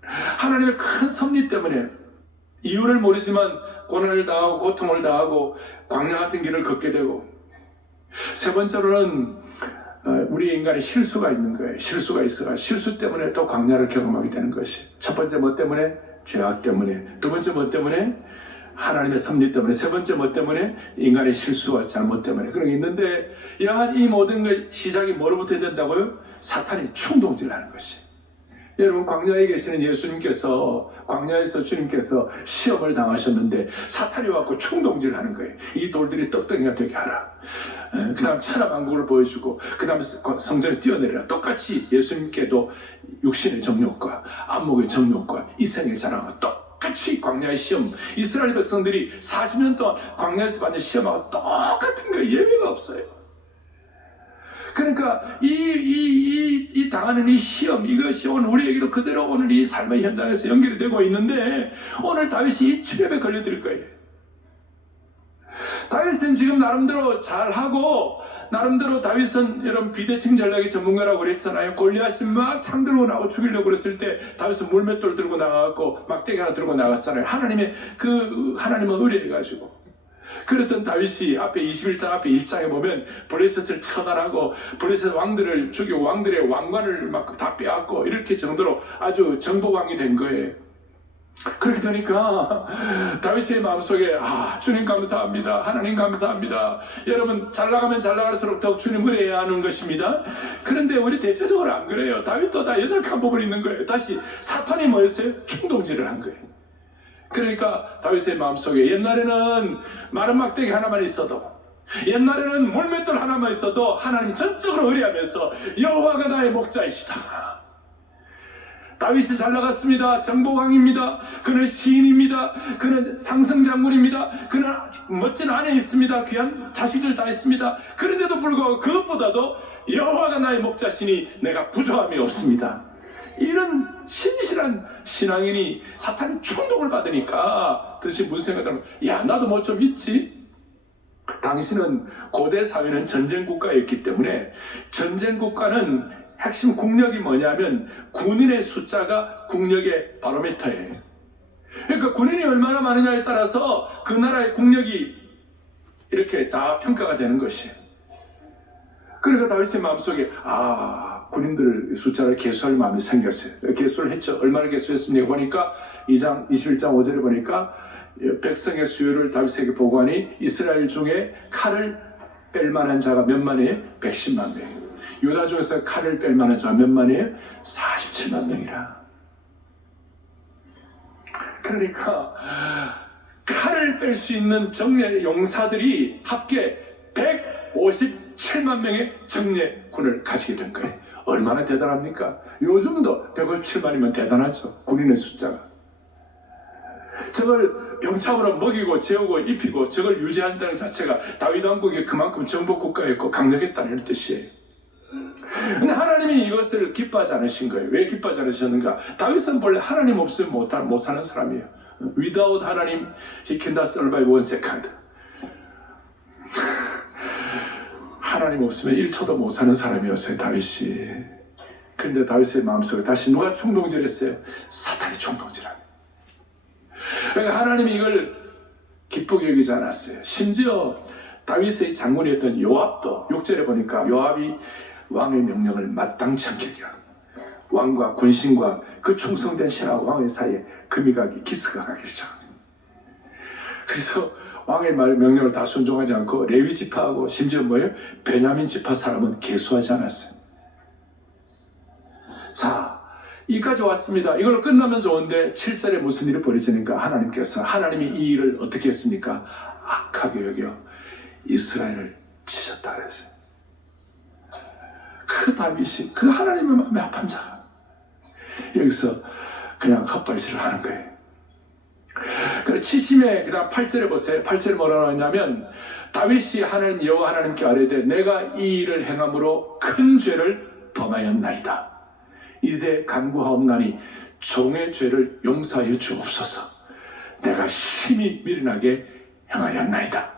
하나님의 큰 섭리 때문에 이유를 모르지만 고난을 당하고 고통을 당하고 광야 같은 길을 걷게 되고, 세 번째로는 우리 인간의 실수가 있는 거예요. 실수가 있어가 실수 때문에 또 광야를 경험하게 되는 것이. 첫 번째 뭐 때문에? 죄악 때문에. 두 번째 뭐 때문에? 하나님의 섭리 때문에. 세 번째 뭐 때문에? 인간의 실수와 잘못 때문에. 그런 게 있는데, 이러한 이 모든 것 시작이 뭐로부터 된다고요? 사탄이 충동질하는 것이. 여러분, 광야에 계시는 예수님께서, 광야에서 주님께서 시험을 당하셨는데 사탄이 와서 충동질하는 거예요. 이 돌들이 떡덩이가 되게 하라. 그 다음 천하만국을 보여주고, 그 다음에 성전에 뛰어내리라. 똑같이 예수님께도 육신의 정욕과 안목의 정욕과 이생의 자랑과 똑같이 광야의 시험, 이스라엘 백성들이 40년 동안 광야에서 받는 시험하고 똑같은 거, 예외가 없어요. 그러니까 이 당하는 이 시험, 이것이 오늘 우리에게도 그대로 오늘 이 삶의 현장에서 연결이 되고 있는데, 오늘 다윗이 이 출협에 걸려들 거예요. 다윗은 지금 나름대로 잘하고, 나름대로 다윗은 여러분 비대칭 전략의 전문가라고 그랬잖아요. 골리앗이 막 창 들고 나고 죽이려고 그랬을 때 다윗은 물맷돌 들고 나가고 막대기 하나 들고 나갔잖아요. 하나님은 의뢰해가지고. 그랬던 다윗이 앞에 21장 앞에 20장에 보면 블레셋을 처단하고 블레셋 왕들을 죽이고 왕들의 왕관을 막 다 빼앗고 이렇게 정도로 아주 정복왕이 된 거예요. 그렇게 되니까 다윗의 마음속에 주님 감사합니다. 하나님 감사합니다. 여러분 잘 나가면 잘 나갈수록 더욱 주님을 해야 하는 것입니다. 그런데 우리 대체적으로 안 그래요. 다윗도 다 8칸 부분이 있는 거예요. 다시 사탄이 뭐였어요? 충동질을 한 거예요. 그러니까 다윗의 마음속에 옛날에는 마른 막대기 하나만 있어도, 옛날에는 물맷돌 하나만 있어도 하나님 전적으로 의뢰하면서 여호와가 나의 목자이시다. 다윗이 잘 나갔습니다. 정복왕입니다. 그는 시인입니다. 그는 상승장군입니다. 그는 멋진 아내 있습니다. 귀한 자식들 다 있습니다. 그런데도 불구하고 그것보다도 여호와가 나의 목자시니 내가 부족함이 없습니다. 이런 신실한 신앙인이 사탄의 충동을 받으니까 뜻이 무슨 생각하면 나도 뭐 좀 있지. 당신은 고대 사회는 전쟁 국가였기 때문에 전쟁 국가는 핵심 국력이 뭐냐면 군인의 숫자가 국력의 바로미터예요. 그러니까 군인이 얼마나 많으냐에 따라서 그 나라의 국력이 이렇게 다 평가가 되는 것이에요. 그러니까 다윗의 마음속에 군인들 숫자를 계수할 마음이 생겼어요. 계수를 했죠. 얼마나 계수했습니까? 보니까 2장 21장 5절에 보니까 백성의 수요를 다윗에게 보고하니 이스라엘 중에 칼을 뺄 만한 자가 몇 만이에요? 110만 명이에요. 유다 중에서 칼을 뺄 만한 자가 몇 만이에요? 47만 명이라. 그러니까 칼을 뺄 수 있는 정예 용사들이 합계 157만 명의 정예군을 가지게 된 거예요. 얼마나 대단합니까? 요즘도 157만이면 대단하죠. 군인의 숫자가. 저걸 병참으로 먹이고 재우고 입히고 저걸 유지한다는 자체가 다윗 왕국이 그만큼 정복국가였고 강력했다는 뜻이에요. 근데 하나님이 이것을 기뻐하지 않으신 거예요. 왜 기뻐하지 않으셨는가? 다윗은 원래 하나님 없으면 못 사는 사람이에요. Without 하나님, he cannot survive 1 second. 하나님 없으면 1초도 못 사는 사람이었어요, 다윗이. 그런데 다윗의 마음속에 다시 누가 충동질했어요? 사탄이 충동질합니다. 그러니까 하나님이 이걸 기쁘게 여기지 않았어요. 심지어 다윗의 장군이었던 요압도 6절에 보니까 요압이 왕의 명령을 마땅치 않게 하고 왕과 군신과 그 충성된 신하와 왕의 사이에 금이 가기 기스가 가기 시작합니다. 그래서 왕의 명령을 다 순종하지 않고 레위 지파하고 심지어 뭐예요? 베냐민 지파 사람은 계수하지 않았어요. 자, 이까지 왔습니다. 이걸 끝나면 좋은데 7절에 무슨 일이 벌어지는가? 하나님이 이 일을 어떻게 했습니까? 악하게 여겨 이스라엘을 치셨다 그랬어요. 그 다윗이 그 하나님의 마음에 합한 자가 여기서 그냥 헛발질을 하는 거예요. 그래서 70에 그다음 8절에 보세요. 8절에 뭐라고 하냐면 다윗이 하나님 여호와 하나님께 아뢰되 내가 이 일을 행함으로 큰 죄를 범하였나이다. 이제 간구하옵나니 종의 죄를 용서하여 주옵소서. 내가 심히 미련하게 행하였나이다.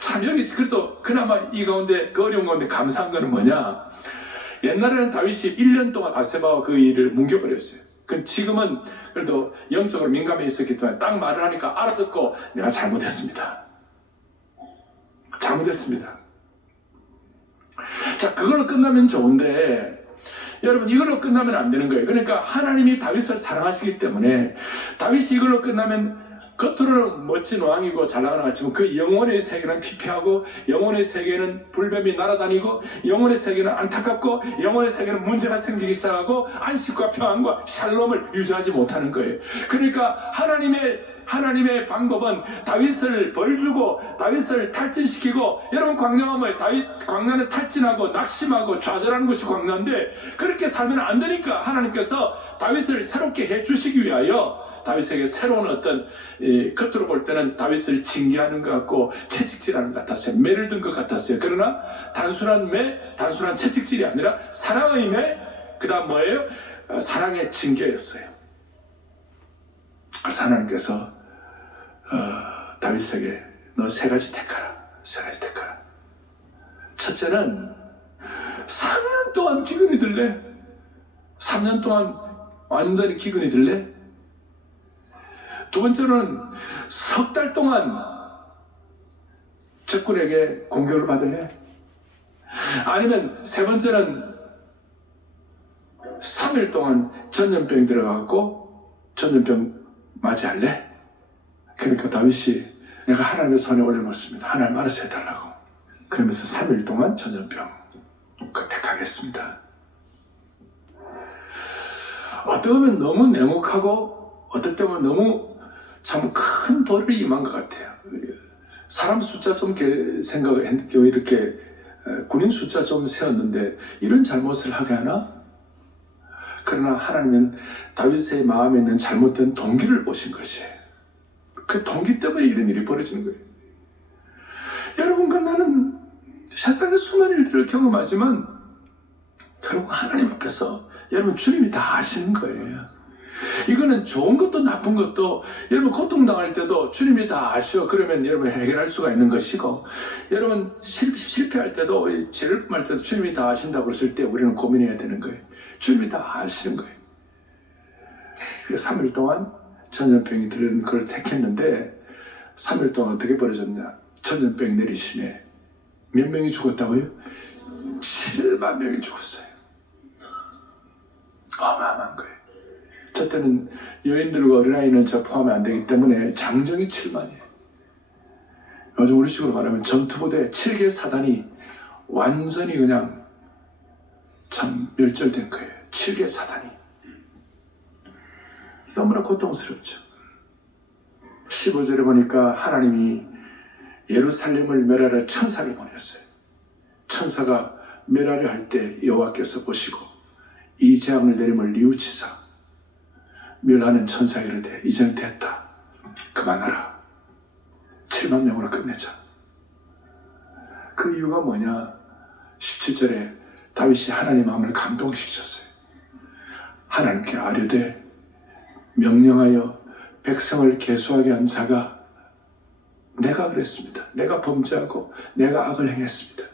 참 여기 그래도 그나마 이 가운데 그 어려운 가운데 감사한 거는 뭐냐? 옛날에는 다윗이 1년 동안 바세바와 그 일을 뭉겨버렸어요. 그 지금은 그래도 영적으로 민감해 있었기 때문에 딱 말을 하니까 알아듣고 내가 잘못했습니다. 자, 그걸로 끝나면 좋은데 여러분 이걸로 끝나면 안 되는 거예요. 그러니까 하나님이 다윗을 사랑하시기 때문에 다윗이 이걸로 끝나면 겉으로는 멋진 왕이고 잘 나가는 것 같지만 그 영혼의 세계는 피폐하고 영혼의 세계는 불뱀이 날아다니고 영혼의 세계는 안타깝고 영혼의 세계는 문제가 생기기 시작하고 안식과 평안과 샬롬을 유지하지 못하는 거예요. 그러니까 하나님의 방법은 다윗을 벌주고 다윗을 탈진시키고, 여러분 광야가 뭐예요? 광야는 탈진하고 낙심하고 좌절하는 것이 광야인데 그렇게 살면 안 되니까 하나님께서 다윗을 새롭게 해주시기 위하여 다윗에게 새로운 어떤 겉으로 볼 때는 다윗을 징계하는 것 같고 채찍질하는 것 같았어요. 매를 든 것 같았어요. 그러나 단순한 채찍질이 아니라 사랑의 매, 그 다음 뭐예요? 사랑의 징계였어요. 그래서 하나님께서 다윗에게 너 3가지 택하라. 첫째는 3년 동안 기근이 들래? 3년 동안 완전히 기근이 들래? 두 번째로는 석 달 동안 적군에게 공격을 받을래? 아니면 세 번째는 3일 동안 전염병이 들어가고 전염병 맞이할래? 그러니까 다윗이 내가 하나님의 손에 올려놓습니다. 하나님 알아서 해달라고. 그러면서 3일 동안 전염병 택하겠습니다. 어떻게 보면 너무 냉혹하고 어떨 때는 너무 참 큰 벌이 임한 것 같아요. 사람 숫자 좀 생각했고 이렇게 군인 숫자 좀 세웠는데 이런 잘못을 하게 하나? 그러나 하나님은 다윗의 마음에 있는 잘못된 동기를 보신 것이에요. 그 동기 때문에 이런 일이 벌어지는 거예요. 여러분과 나는 세상에 수많은 일들을 경험하지만 결국 하나님 앞에서 여러분 주님이 다 아시는 거예요. 이거는 좋은 것도 나쁜 것도 여러분 고통당할 때도 주님이 다 아셔. 그러면 여러분 해결할 수가 있는 것이고 여러분 실패할 때도 죄를 범할 때도 주님이 다 아신다고 그랬을 때 우리는 고민해야 되는 거예요. 주님이 다 아시는 거예요. 그래서 3일 동안 전염병이 들은 걸 택했는데 3일 동안 어떻게 벌어졌냐. 전염병이 내리심에 몇 명이 죽었다고요? 7만 명이 죽었어요. 어마어마한 거예요. 저 때는 여인들과 어린아이는 저 포함이 안 되기 때문에 장정이 7만이에요. 요즘 우리 식으로 말하면 전투부대 7개 사단이 완전히 그냥 참 멸절된 거예요. 7개 사단이. 너무나 고통스럽죠. 15절에 보니까 하나님이 예루살렘을 멸하려 천사를 보냈어요. 천사가 멸하려 할 때 여호와께서 보시고 이 재앙을 내림을 뉘우치사 멸하는 천사가 이르되 이제는 됐다. 그만하라. 7만 명으로 끝내자. 그 이유가 뭐냐? 17절에 다윗이 하나님 마음을 감동시켰어요. 하나님께 아뢰되 명령하여 백성을 계수하게 한 자가 내가 그랬습니다. 내가 범죄하고 내가 악을 행했습니다.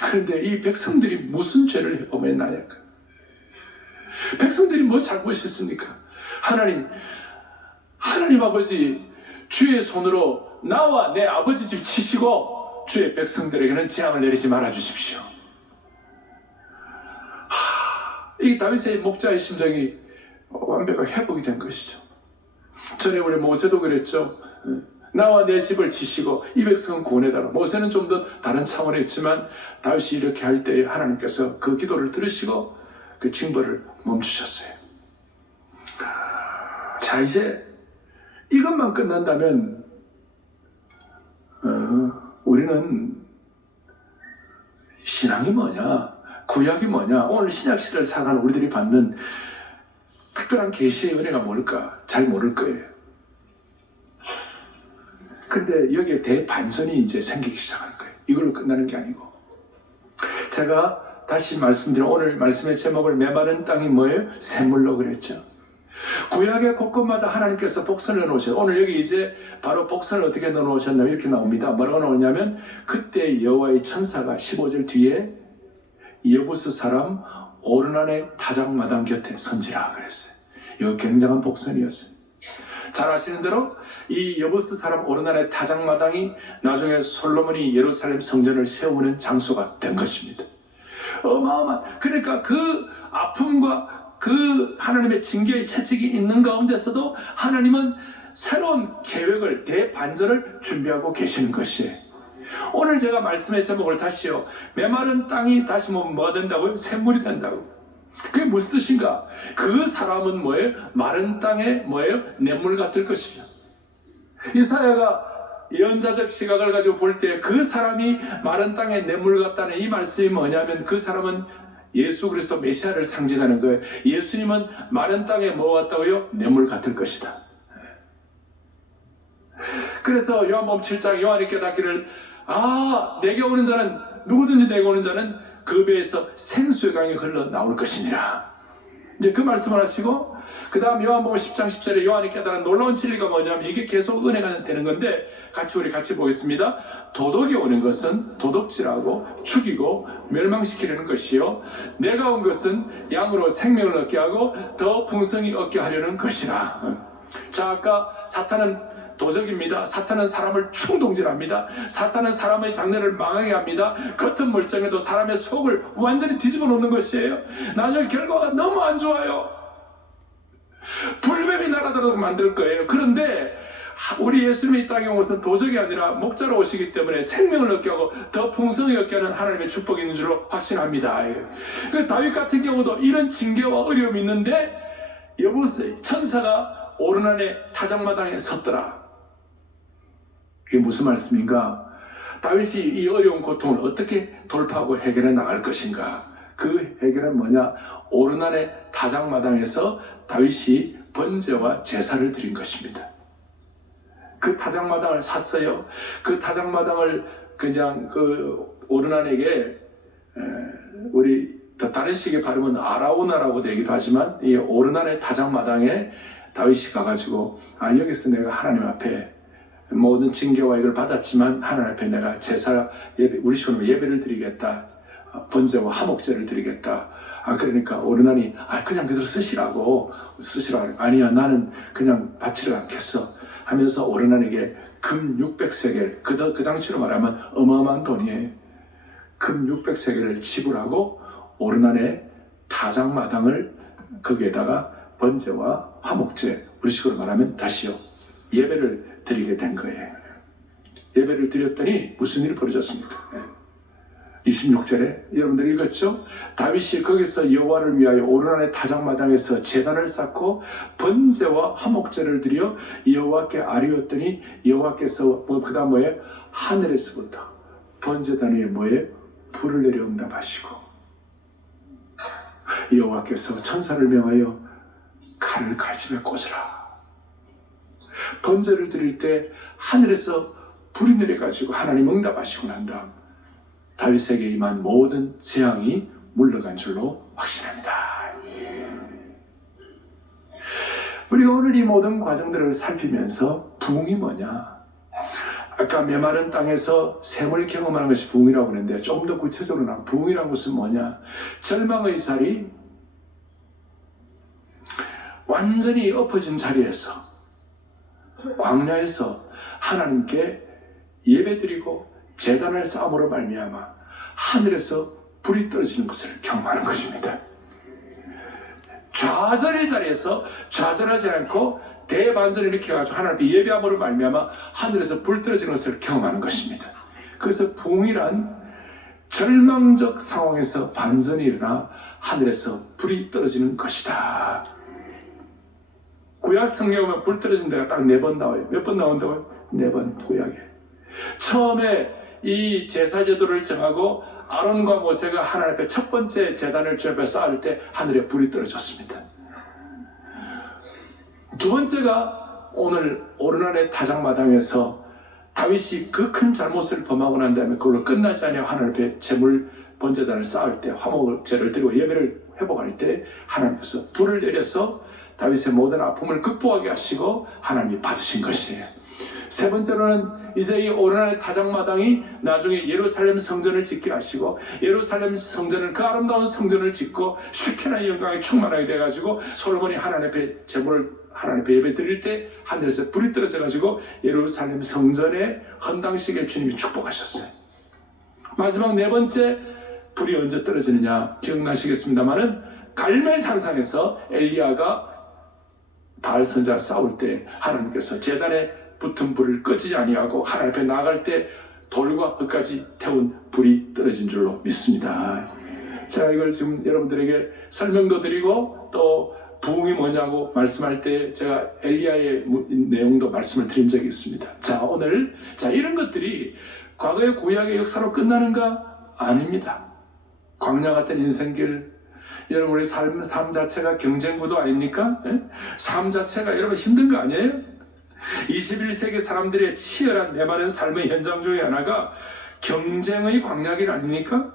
그런데 이 백성들이 무슨 죄를 범했나요? 백성들이 뭐 잘못했습니까? 하나님 아버지 주의 손으로 나와 내 아버지 집 치시고 주의 백성들에게는 재앙을 내리지 말아 주십시오. 이 다윗의 목자의 심정이 완벽하게 회복이 된 것이죠. 전에 우리 모세도 그랬죠. 나와 내 집을 치시고 이 백성은 구원해달라. 모세는 좀 더 다른 차원에 있지만 다윗이 이렇게 할 때 하나님께서 그 기도를 들으시고 그 징벌을 멈추셨어요. 자, 이제 이것만 끝난다면 우리는 신앙이 뭐냐, 구약이 뭐냐, 오늘 신약 시대를 살아가는 우리들이 받는 특별한 계시의 은혜가 뭘까 잘 모를 거예요. 근데 여기에 대반전이 이제 생기기 시작하는 거예요. 이걸로 끝나는 게 아니고. 제가 다시 말씀드린 오늘 말씀의 제목을 메마른 땅이 뭐예요? 샘물로 그랬죠. 구약의 곳곳마다 하나님께서 복선을 넣으셨어요. 오늘 여기 이제 바로 복선을 어떻게 넣어놓으셨냐면 이렇게 나옵니다. 뭐라고 나오냐면 그때 여호와의 천사가 15절 뒤에 여부스 사람 오르난의 타작마당 곁에 선지라 그랬어요. 이거 굉장한 복선이었어요. 잘 아시는 대로 이 여부스 사람 오르난의 타작마당이 나중에 솔로몬이 예루살렘 성전을 세우는 장소가 된 것입니다. 어마어마한, 그러니까 그 아픔과 그 하나님의 징계의 채찍이 있는 가운데서도 하나님은 새로운 계획을, 대반전을 준비하고 계시는 것이에요. 오늘 제가 말씀의 제목을 다시요. 메마른 땅이 다시 뭐가 된다고요? 샘물이 된다고. 그게 무슨 뜻인가? 그 사람은 뭐예요? 마른 땅에 뭐예요? 냇물 같을 것이죠. 이사야가 예언자적 시각을 가지고 볼 때 그 사람이 마른 땅에 냇물 같다는 이 말씀이 뭐냐면 그 사람은 예수 그리스도 메시아를 상징하는 거예요. 예수님은 마른 땅에 뭐 같다고요? 냇물 같을 것이다. 그래서 요한복음 7장 요한이 깨닫기를 내게 오는 자는 누구든지 내게 오는 자는 그 배에서 생수의 강이 흘러 나올 것이니라. 이제 그 말씀을 하시고 그 다음 요한복음 10장 10절에 요한이 깨달은 놀라운 진리가 뭐냐면 이게 계속 은혜가 되는 건데 우리 같이 보겠습니다. 도덕이 오는 것은 도덕질하고 죽이고 멸망시키려는 것이요 내가 온 것은 양으로 생명을 얻게 하고 더 풍성히 얻게 하려는 것이라. 자, 아까 사탄은 도적입니다. 사탄은 사람을 충동질합니다. 사탄은 사람의 장래를 망하게 합니다. 겉은 멀쩡해도 사람의 속을 완전히 뒤집어 놓는 것이에요. 나중에 결과가 너무 안 좋아요. 불뱀이 날아들어서 만들 거예요. 그런데 우리 예수님이 이 땅에 온 것은 도적이 아니라 목자로 오시기 때문에 생명을 얻게 하고 더 풍성히 얻게 하는 하나님의 축복이 있는 줄로 확신합니다. 그 다윗 같은 경우도 이런 징계와 어려움이 있는데 천사가 오르난의 타작마당에 섰더라. 이게 무슨 말씀인가? 다윗이 이 어려운 고통을 어떻게 돌파하고 해결해 나갈 것인가? 그 해결은 뭐냐? 오르난의 타작마당에서 다윗이 번제와 제사를 드린 것입니다. 그 타작마당을 샀어요. 그 타작마당을 그냥 그 오르난에게 우리 다른 식의 발음은 아라우나라고 되기도 하지만 이 오르난의 타작마당에 다윗이 가가지고 여기서 내가 하나님 앞에 모든 징계와 이걸 받았지만 하나님 앞에 내가 제사 예배, 우리 식으로 예배를 드리겠다. 번제와 화목제를 드리겠다. 그러니까 오르난이 그냥 그대로 쓰시라고 아니야 나는 그냥 바치를 않겠어 하면서 오르난에게 금 600세겔 그 당시로 말하면 어마어마한 돈이에요. 금 600세겔을 지불하고 오르난의 타작마당을 거기에다가 번제와 화목제 우리 식으로 말하면 다시요 예배를 드리게 된 거예요. 예배를 드렸더니 무슨 일이 벌어졌습니까? 26절에 여러분들 읽었죠? 다윗이 거기서 여호와를 위하여 오르난의 타작마당에서 제단을 쌓고 번제와 화목제를 드려 여호와께 아뢰었더니 여호와께서 그 다음 뭐예요? 하늘에서부터 번제단 위에 뭐예요? 불을 내려 응답하시고 여호와께서 천사를 명하여 칼을 칼집에 꽂으라. 번제를 드릴 때 하늘에서 불이 내려가지고 하나님 응답하시고 난 다음 다윗에게 임한 모든 재앙이 물러간 줄로 확신합니다. 우리가 오늘 이 모든 과정들을 살피면서 부흥이 뭐냐? 아까 메마른 땅에서 샘을 경험하는 것이 부흥이라고 하는데 조금 더 구체적으로 나 부흥이라는 것은 뭐냐? 절망의 살이 완전히 엎어진 자리에서 광야에서 하나님께 예배드리고 제단을 쌓음으로 말미암아 하늘에서 불이 떨어지는 것을 경험하는 것입니다. 좌절의 자리에서 좌절하지 않고 대반전을 일으켜가지고 하나님 앞에 예배함으로 말미암아 하늘에서 불 떨어지는 것을 경험하는 것입니다. 그래서 부흥이란 절망적 상황에서 반전이 일어나 하늘에서 불이 떨어지는 것이다. 구약 성경에 보면 불 떨어진 데가 딱 4번 나와요. 몇 번 나온다고요? 4번 구약에. 처음에 이 제사 제도를 정하고 아론과 모세가 하나님 앞에 첫 번째 제단을 주 앞에 쌓을 때 하늘에 불이 떨어졌습니다. 두 번째가 오늘 오르난의 타작마당에서 다윗이 그 큰 잘못을 범하고 난 다음에 그걸로 끝나지 않아 하나님 앞에 제물 번제단을 쌓을 때 화목제를 드리고 예배를 회복할 때 하나님께서 불을 내려서 다윗의 모든 아픔을 극복하게 하시고 하나님이 받으신 것이에요. 세 번째로는 이제 이 오르난의 타작마당이 나중에 예루살렘 성전을 짓게 하시고 예루살렘 성전을 그 아름다운 성전을 짓고 쉐케나의 영광에 충만하게 돼가지고 솔로몬이 하나님 앞에 제물을 하나님 앞에 예배 드릴 때 하늘에서 불이 떨어져가지고 예루살렘 성전의 헌당식에 주님이 축복하셨어요. 마지막 4번째 불이 언제 떨어지느냐 기억나시겠습니다마는 갈멜 산상에서 엘리야가 바알 선지자와 싸울 때 하나님께서 제단에 붙은 불을 꺼지지 아니하고 하나님 앞에 나아갈 때 돌과 흙까지 태운 불이 떨어진 줄로 믿습니다. 제가 이걸 지금 여러분들에게 설명도 드리고 또 부흥이 뭐냐고 말씀할 때 제가 엘리야의 내용도 말씀을 드린 적이 있습니다. 자, 오늘 이런 것들이 과거의 구약의 역사로 끝나는가? 아닙니다. 광야 같은 인생길, 여러분 우리 삶 자체가 경쟁구도 아닙니까? 삶 자체가 여러분 힘든 거 아니에요? 21세기 사람들의 치열한 메마른 삶의 현장 중에 하나가 경쟁의 광야길 아닙니까?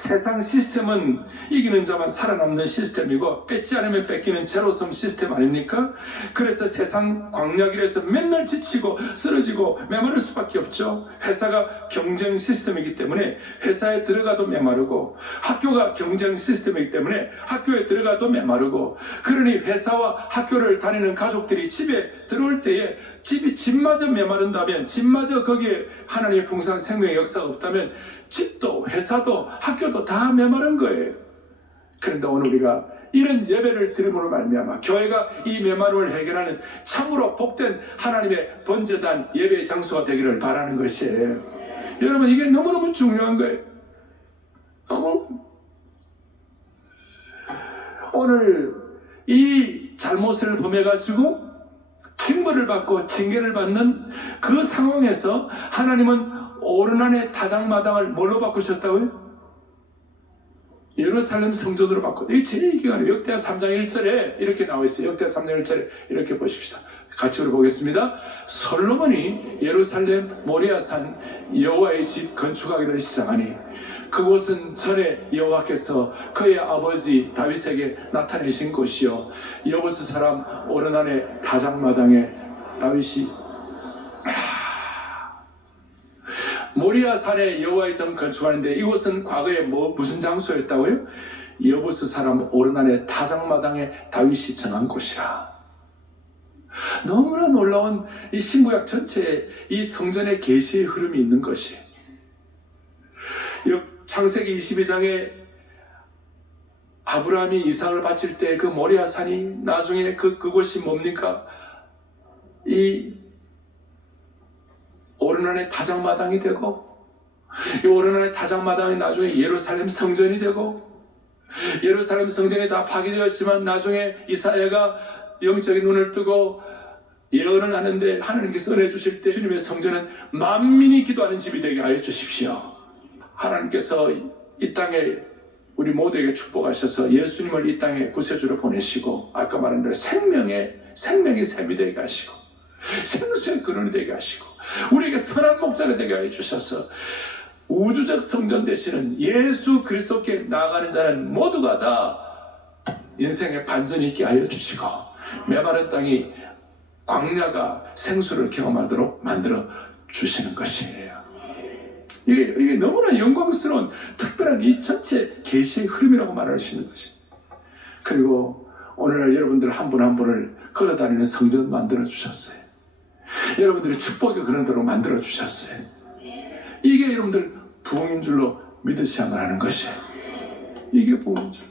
세상 시스템은 이기는 자만 살아남는 시스템이고 뺏지 않으면 뺏기는 제로섬 시스템 아닙니까? 그래서 세상 광야길에서 맨날 지치고 쓰러지고 메마를 수밖에 없죠. 회사가 경쟁 시스템이기 때문에 회사에 들어가도 메마르고, 학교가 경쟁 시스템이기 때문에 학교에 들어가도 메마르고, 그러니 회사와 학교를 다니는 가족들이 집에 들어올 때에 집마저 메마른다면, 집마저 거기에 하나님의 풍성한 생명의 역사가 없다면 집도 회사도 학교도 다 메마른 거예요. 그런데 오늘 우리가 이런 예배를 드림으로 말미암아 교회가 이 메마름을 해결하는 참으로 복된 하나님의 번제단 예배의 장소가 되기를 바라는 것이에요. 여러분, 이게 너무너무 중요한 거예요. 오늘 이 잘못을 범해가지고 징벌을 받고 징계를 받는 그 상황에서 하나님은 오르난의 타작마당을 뭘로 바꾸셨다고요? 예루살렘 성전으로 바꿨다. 이 제일 기간에 역대하 3장 1절에 이렇게 나와 있어요. 역대하 3장 1절에 이렇게 보십시다. 같이 보겠습니다. 솔로몬이 예루살렘 모리아산 여호와의 집 건축하기를 시작하니 그곳은 전에 여호와께서 그의 아버지 다윗에게 나타내신 곳이요, 여부스 사람 오르난의 다작마당에 다윗이 모리아산에 여호와의 전 건축하는데, 이곳은 과거에 무슨 장소였다고요? 여부스 사람 오르난의 다작마당에 다윗이 정한 곳이라. 너무나 놀라운 이 신구약 전체에 이 성전의 계시의 흐름이 있는 것이, 창세기 22장에 아브라함이 이삭을 바칠 때 그 모리아산이 나중에 그곳이 뭡니까? 이 오르난의 타작마당이 되고, 이 오르난의 타작마당이 나중에 예루살렘 성전이 되고, 예루살렘 성전이 다 파괴되었지만 나중에 이사야가 영적인 눈을 뜨고 예언을 하는데 하나님께서 은혜 주실 때 주님의 성전은 만민이 기도하는 집이 되게 하여 주십시오. 하나님께서 이 땅에 우리 모두에게 축복하셔서 예수님을 이 땅에 구세주로 보내시고, 아까 말한 대로 생명의 샘이 되게 하시고 생수의 근원이 되게 하시고 우리에게 선한 목자가 되게 하여 주셔서 우주적 성전 되시는 예수 그리스도께 나아가는 자는 모두가 다 인생의 반전이 있게 하여 주시고 메마른 땅이 광야가 생수를 경험하도록 만들어 주시는 것이에요. 이게 너무나 영광스러운 특별한 이 전체 계시의 흐름이라고 말할 수 있는 것입니다. 그리고 오늘날 여러분들 한 분 한 분을 걸어다니는 성전 만들어 주셨어요. 여러분들이 축복의 그런 대로 만들어 주셨어요. 이게 여러분들 부흥인 줄로 믿으셔야만 하는 것이에요. 이게 부흥인 줄.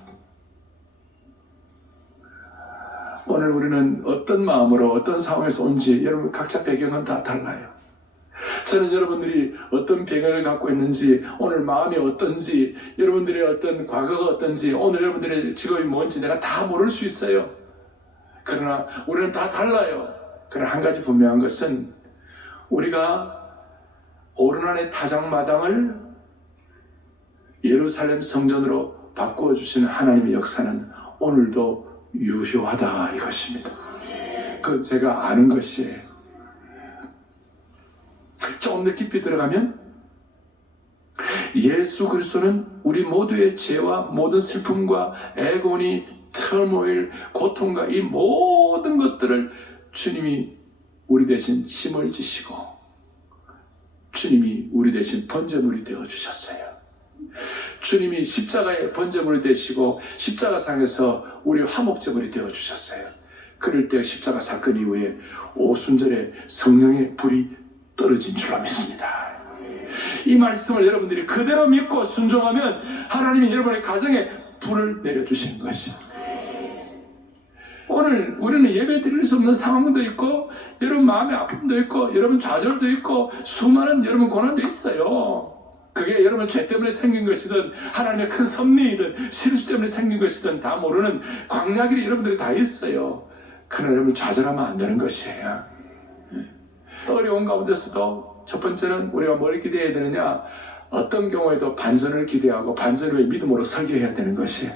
오늘 우리는 어떤 마음으로 어떤 상황에서 온지 여러분 각자 배경은 다 달라요. 저는 여러분들이 어떤 배경을 갖고 있는지, 오늘 마음이 어떤지, 여러분들의 어떤 과거가 어떤지, 오늘 여러분들의 직업이 뭔지 내가 다 모를 수 있어요. 그러나 우리는 다 달라요. 그러나 한 가지 분명한 것은 우리가 오르난의 타작마당을 예루살렘 성전으로 바꾸어 주시는 하나님의 역사는 오늘도 유효하다 이것입니다. 그건 제가 아는 것이에요. 조금 더 깊이 들어가면 예수 그리스도는 우리 모두의 죄와 모든 슬픔과 애고니, 터모일, 고통과 이 모든 것들을 주님이 우리 대신 짐을 지시고 주님이 우리 대신 번제물이 되어주셨어요. 주님이 십자가의 번제물이 되시고 십자가상에서 우리 화목제물이 되어주셨어요. 그럴 때 십자가 사건 이후에 오순절에 성령의 불이 떨어진 줄로 믿습니다. 이 말씀을 여러분들이 그대로 믿고 순종하면 하나님이 여러분의 가정에 불을 내려주시는 것이죠. 오늘 우리는 예배 드릴 수 없는 상황도 있고, 여러분 마음의 아픔도 있고, 여러분 좌절도 있고, 수많은 여러분 고난도 있어요. 그게 여러분 죄 때문에 생긴 것이든 하나님의 큰 섭리이든 실수 때문에 생긴 것이든 다 모르는 광야길이 여러분들이 다 있어요. 그러나 여러분 좌절하면 안 되는 것이에요. 어려운 가운데서도 첫 번째는 우리가 뭘 기대해야 되느냐, 어떤 경우에도 반전을 기대하고 반전 후에 믿음으로 설교해야 되는 것이에요.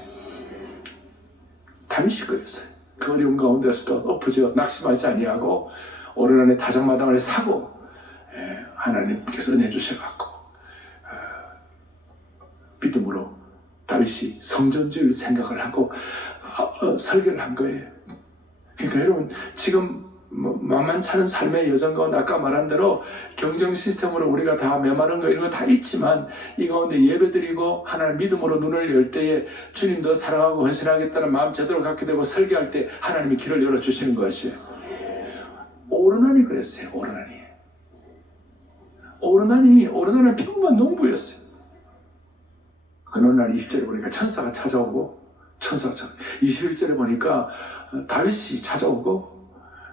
다윗이 그랬어요. 그 어려운 가운데서도 엎어져 낙심하지 아니하고 오르난의 타작마당을 사고 하나님께서 은혜 주셔갖고 믿음으로 다윗이 성전 지을 생각을 하고 설계를 한 거예요. 그러니까 여러분 지금 만만찮은 삶의 여정 가운데 아까 말한 대로 경정 시스템으로 우리가 다 메마른 거 이런 거 다 있지만 이 가운데 예배드리고 하나님 믿음으로 눈을 열 때에 주님 더 사랑하고 헌신하겠다는 마음 제대로 갖게 되고 설계할 때 하나님이 길을 열어주시는 것이에요. 오르난이 그랬어요. 오르난은 평범한 농부였어요. 어느 날 20절에 보니까 천사가 찾아오고 21절에 보니까 다윗이 찾아오고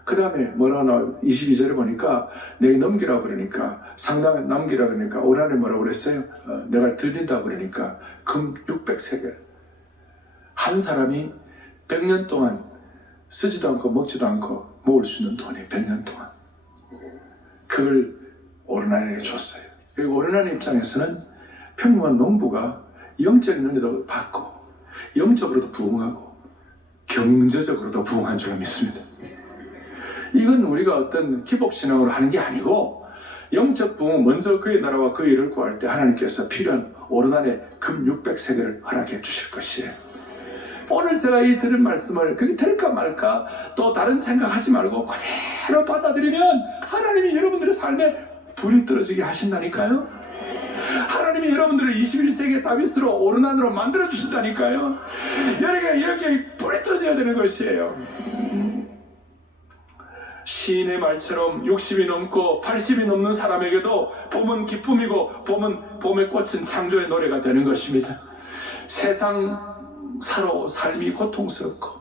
그 다음에 뭐라고 나와 22절에 보니까 내게 넘기라고 그러니까 상당히 남기라 그러니까 오란에 뭐라고 그랬어요? 내가 드린다고 그러니까 금 600세겔 한 사람이 100년 동안 쓰지도 않고 먹지도 않고 모을 수 있는 돈이 100년 동안 그걸 오르난에게 줬어요. 그리고 오르난 입장에서는 평범한 농부가 영적인 은혜도 받고 영적으로도 부흥하고 경제적으로도 부흥한 줄 믿습니다. 이건 우리가 어떤 기복신앙으로 하는 게 아니고 영적 부흥은 먼저 그의 나라와 그의 일을 구할 때 하나님께서 필요한 오르난의 금 600세겔을 허락해 주실 것이에요. 오늘 제가 이 들은 말씀을 그게 될까 말까 또 다른 생각하지 말고 그대로 받아들이면 하나님이 여러분들의 삶에 불이 떨어지게 하신다니까요. 하나님이 여러분들을 21세기의 다윗으로 오르난으로 만들어 주신다니까요. 이렇게 불이 떨어져야 되는 것이에요. 시인의 말처럼 60이 넘고 80이 넘는 사람에게도 봄은 기쁨이고 봄의 꽃은 창조의 노래가 되는 것입니다. 세상 삶이 고통스럽고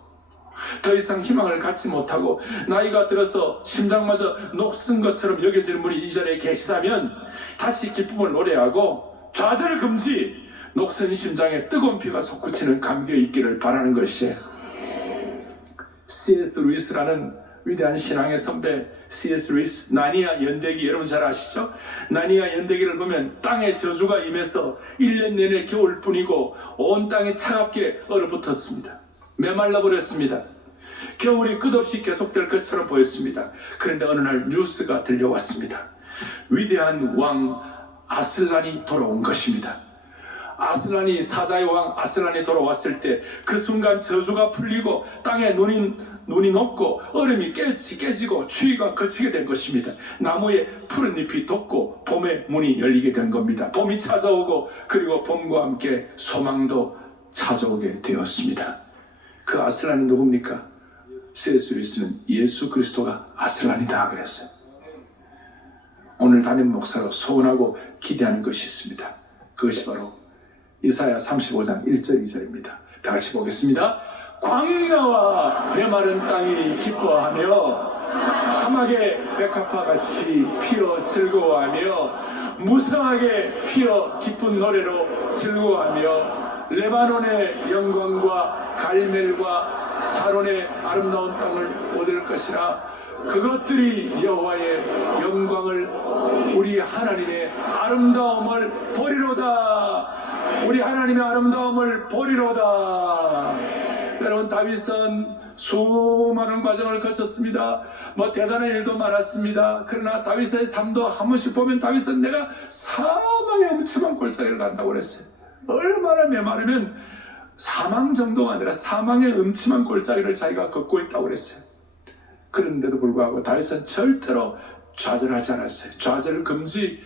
더 이상 희망을 갖지 못하고 나이가 들어서 심장마저 녹슨 것처럼 여겨지는 분이 이 자리에 계시다면 다시 기쁨을 노래하고 좌절 금지 녹슨 심장에 뜨거운 피가 솟구치는 감격이 있기를 바라는 것이에요. C.S. 루이스라는 위대한 신앙의 선배 C.S. 루이스 나니아 연대기 여러분 잘 아시죠? 나니아 연대기를 보면 땅에 저주가 임해서 1년 내내 겨울뿐이고 온 땅이 차갑게 얼어붙었습니다. 메말라 버렸습니다. 겨울이 끝없이 계속될 것처럼 보였습니다. 그런데 어느 날 뉴스가 들려왔습니다. 위대한 왕 아슬란이 돌아온 것입니다. 사자의 왕 아슬란이 돌아왔을 때 그 순간 저주가 풀리고 땅에 눈이 녹고 얼음이 깨지고 추위가 그치게 된 것입니다. 나무에 푸른 잎이 돋고 봄의 문이 열리게 된 겁니다. 봄이 찾아오고 그리고 봄과 함께 소망도 찾아오게 되었습니다. 그 아슬란이 누굽니까? C.S. 루이스는 예수 그리스도가 아슬란이다 그랬어요. 오늘 담임 목사로 소원하고 기대하는 것이 있습니다. 그것이 바로 이사야 35장 1절 2절입니다. 다 같이 보겠습니다. 광야와 메마른 땅이 기뻐하며 사막의 백합화같이 피어 즐거워하며 무성하게 피어 기쁜 노래로 즐거워하며 레바논의 영광과 갈멜과 사론의 아름다운 땅을 얻을 것이라. 그것들이 여호와의 영광을 우리 하나님의 아름다움을 보리로다. 우리 하나님의 아름다움을 보리로다. 여러분 다윗은 수많은 과정을 거쳤습니다. 대단한 일도 많았습니다. 그러나 다윗의 삶도 한 번씩 보면 다윗은 내가 사망의 음침한 골짜기를 간다고 그랬어요. 얼마나 메마르면 사망 정도가 아니라 사망의 음침한 골짜기를 자기가 걷고 있다고 그랬어요. 그런데도 불구하고 다윗은 절대로 좌절하지 않았어요. 좌절 금지.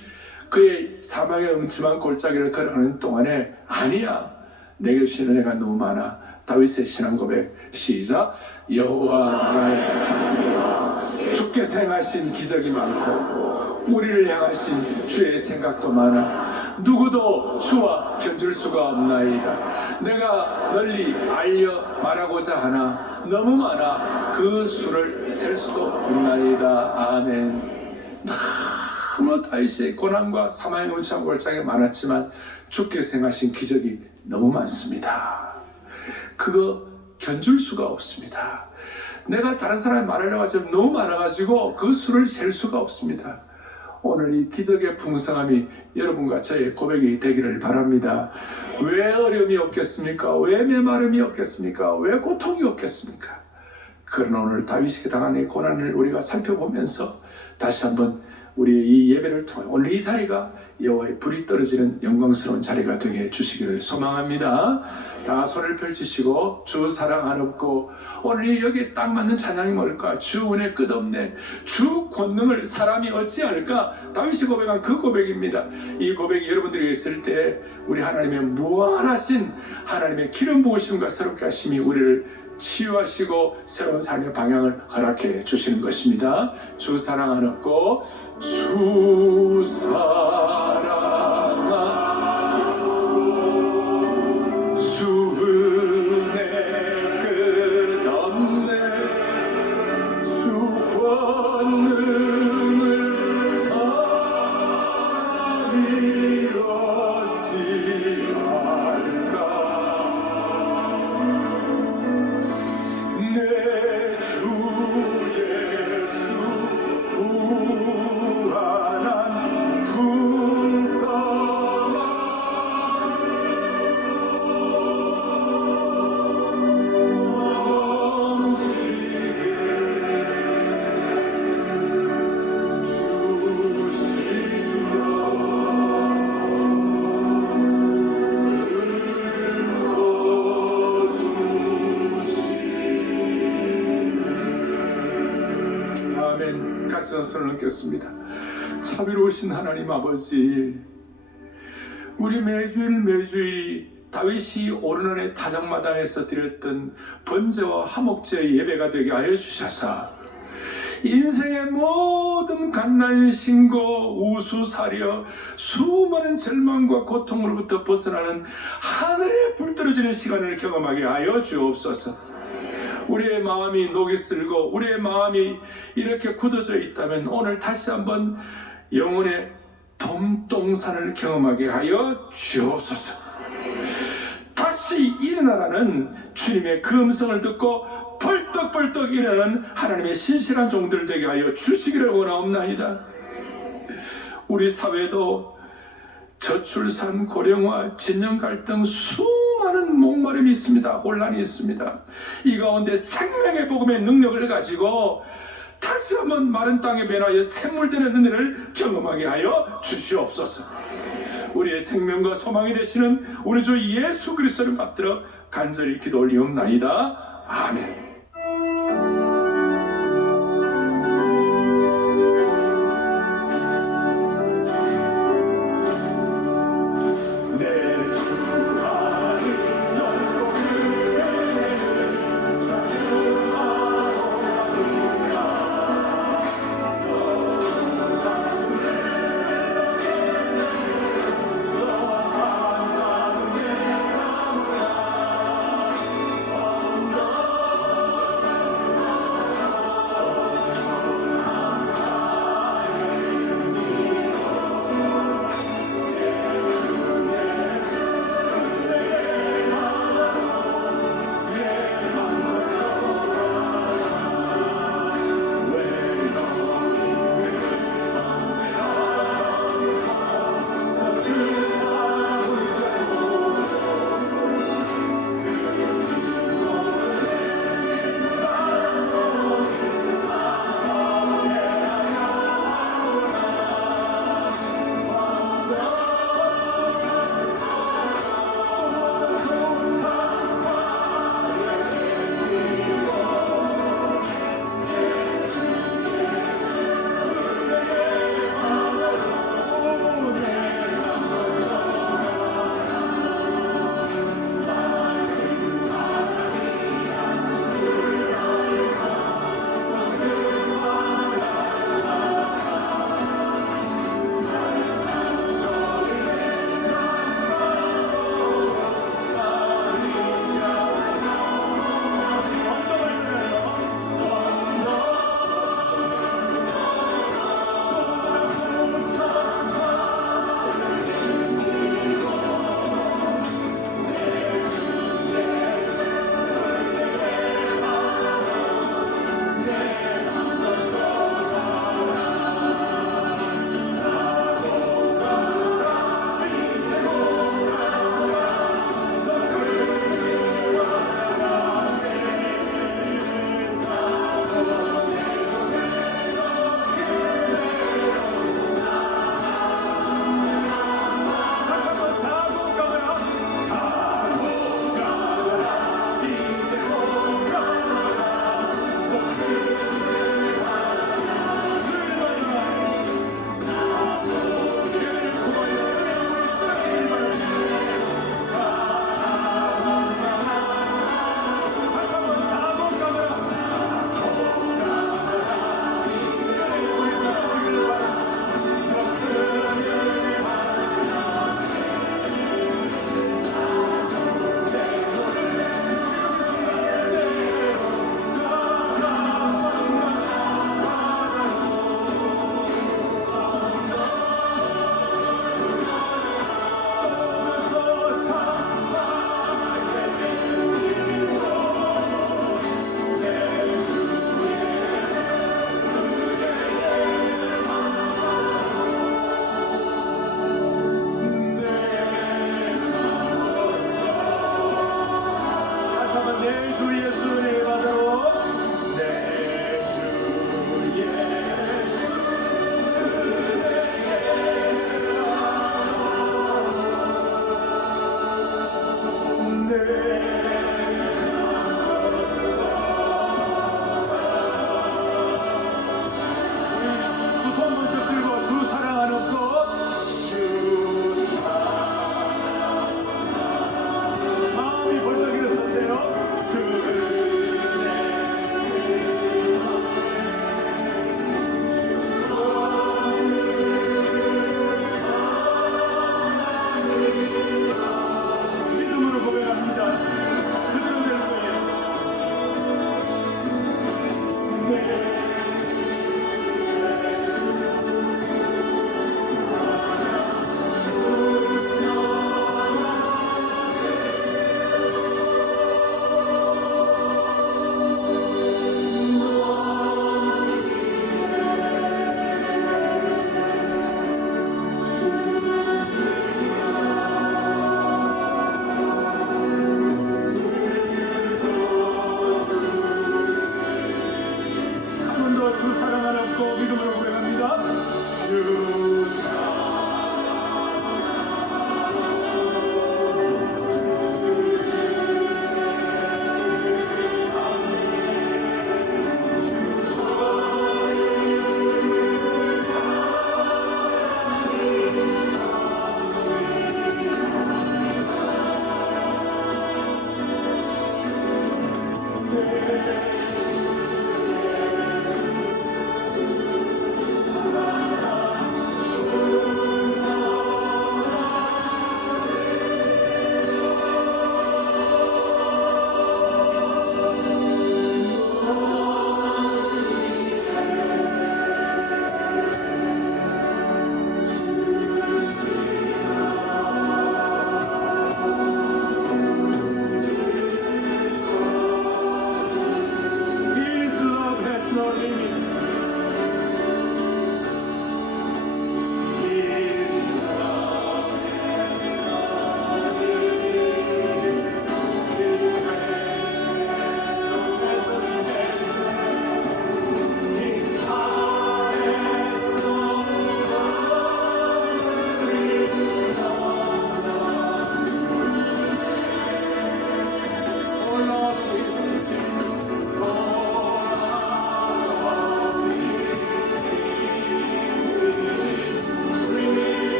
그의 사망의 음침한 골짜기를 걸어가는 동안에 아니야, 내게 주신 은혜가 너무 많아. 다윗의 신앙 고백 시작. 여호와 나의 하나님이여, 주께서 행하신 기적이 많고 우리를 향하신 주의 생각도 많아. 누구도 주와 견줄 수가 없나이다. 내가 널리 알려 말하고자 하나 너무 많아 그 수를 셀 수도 없나이다. 아멘. 너무 다윗의 고난과 사망의 음침한 골짜기가 많았지만 주께서 행하신 기적이 너무 많습니다. 그거 견줄 수가 없습니다. 내가 다른 사람이 말하려고 하지만 너무 많아가지고 그 수를 셀 수가 없습니다. 오늘 이 기적의 풍성함이 여러분과 저의 고백이 되기를 바랍니다. 왜 어려움이 없겠습니까? 왜 메마름이 없겠습니까? 왜 고통이 없겠습니까? 그러나 오늘 다윗이 당한 이 고난을 우리가 살펴보면서 다시 한번 우리 이 예배를 통해 오늘 이 자리가 여호와의 불이 떨어지는 영광스러운 자리가 되게 해주시기를 소망합니다. 다 손을 펼치시고 주 사랑 한없고 오늘 여기에 딱 맞는 찬양이 뭘까? 주 은혜 끝없네. 주 권능을 사람이 어찌할까? 다윗이 고백한 그 고백입니다. 이 고백이 여러분들이 있을 때 우리 하나님의 무한하신 하나님의 기름 부으심과 새롭게 하심이 우리를 치유하시고 새로운 삶의 방향을 허락해 주시는 것입니다. 주 사랑 한없고 주 사랑 주 은혜 끝없네 주 권능을 사람이 어찌할까 내 주 예수 무한한 풍성한 아멘. 같이 손을 얹겠습니다. 자비로우신 하나님 아버지, 우리 매주일 다윗이 오르날의 다정마당에서 드렸던 번제와 화목제의 예배가 되게 하여 주셔서 인생의 모든 갓난 신고 우수사려 수많은 절망과 고통으로부터 벗어나는 하늘에 불 떨어지는 시간을 경험하게 하여 주옵소서. 우리의 마음이 녹이 슬고 우리의 마음이 이렇게 굳어져 있다면 오늘 다시 한번 영혼의 봄동산을 경험하게 하여 주옵소서. 다시 일어나라는 주님의 그 음성을 듣고 벌떡벌떡 일어나는 하나님의 신실한 종들 되게 하여 주시기를 원하옵나이다. 우리 사회도 저출산, 고령화, 진영 갈등, 수많은 목마름이 있습니다. 혼란이 있습니다. 이 가운데 생명의 복음의 능력을 가지고 다시 한번 마른 땅에 변하여 샘물되는 은혜를 경험하게 하여 주시옵소서. 우리의 생명과 소망이 되시는 우리 주 예수 그리스도를 받들어 간절히 기도 올리옵나이다. 아멘.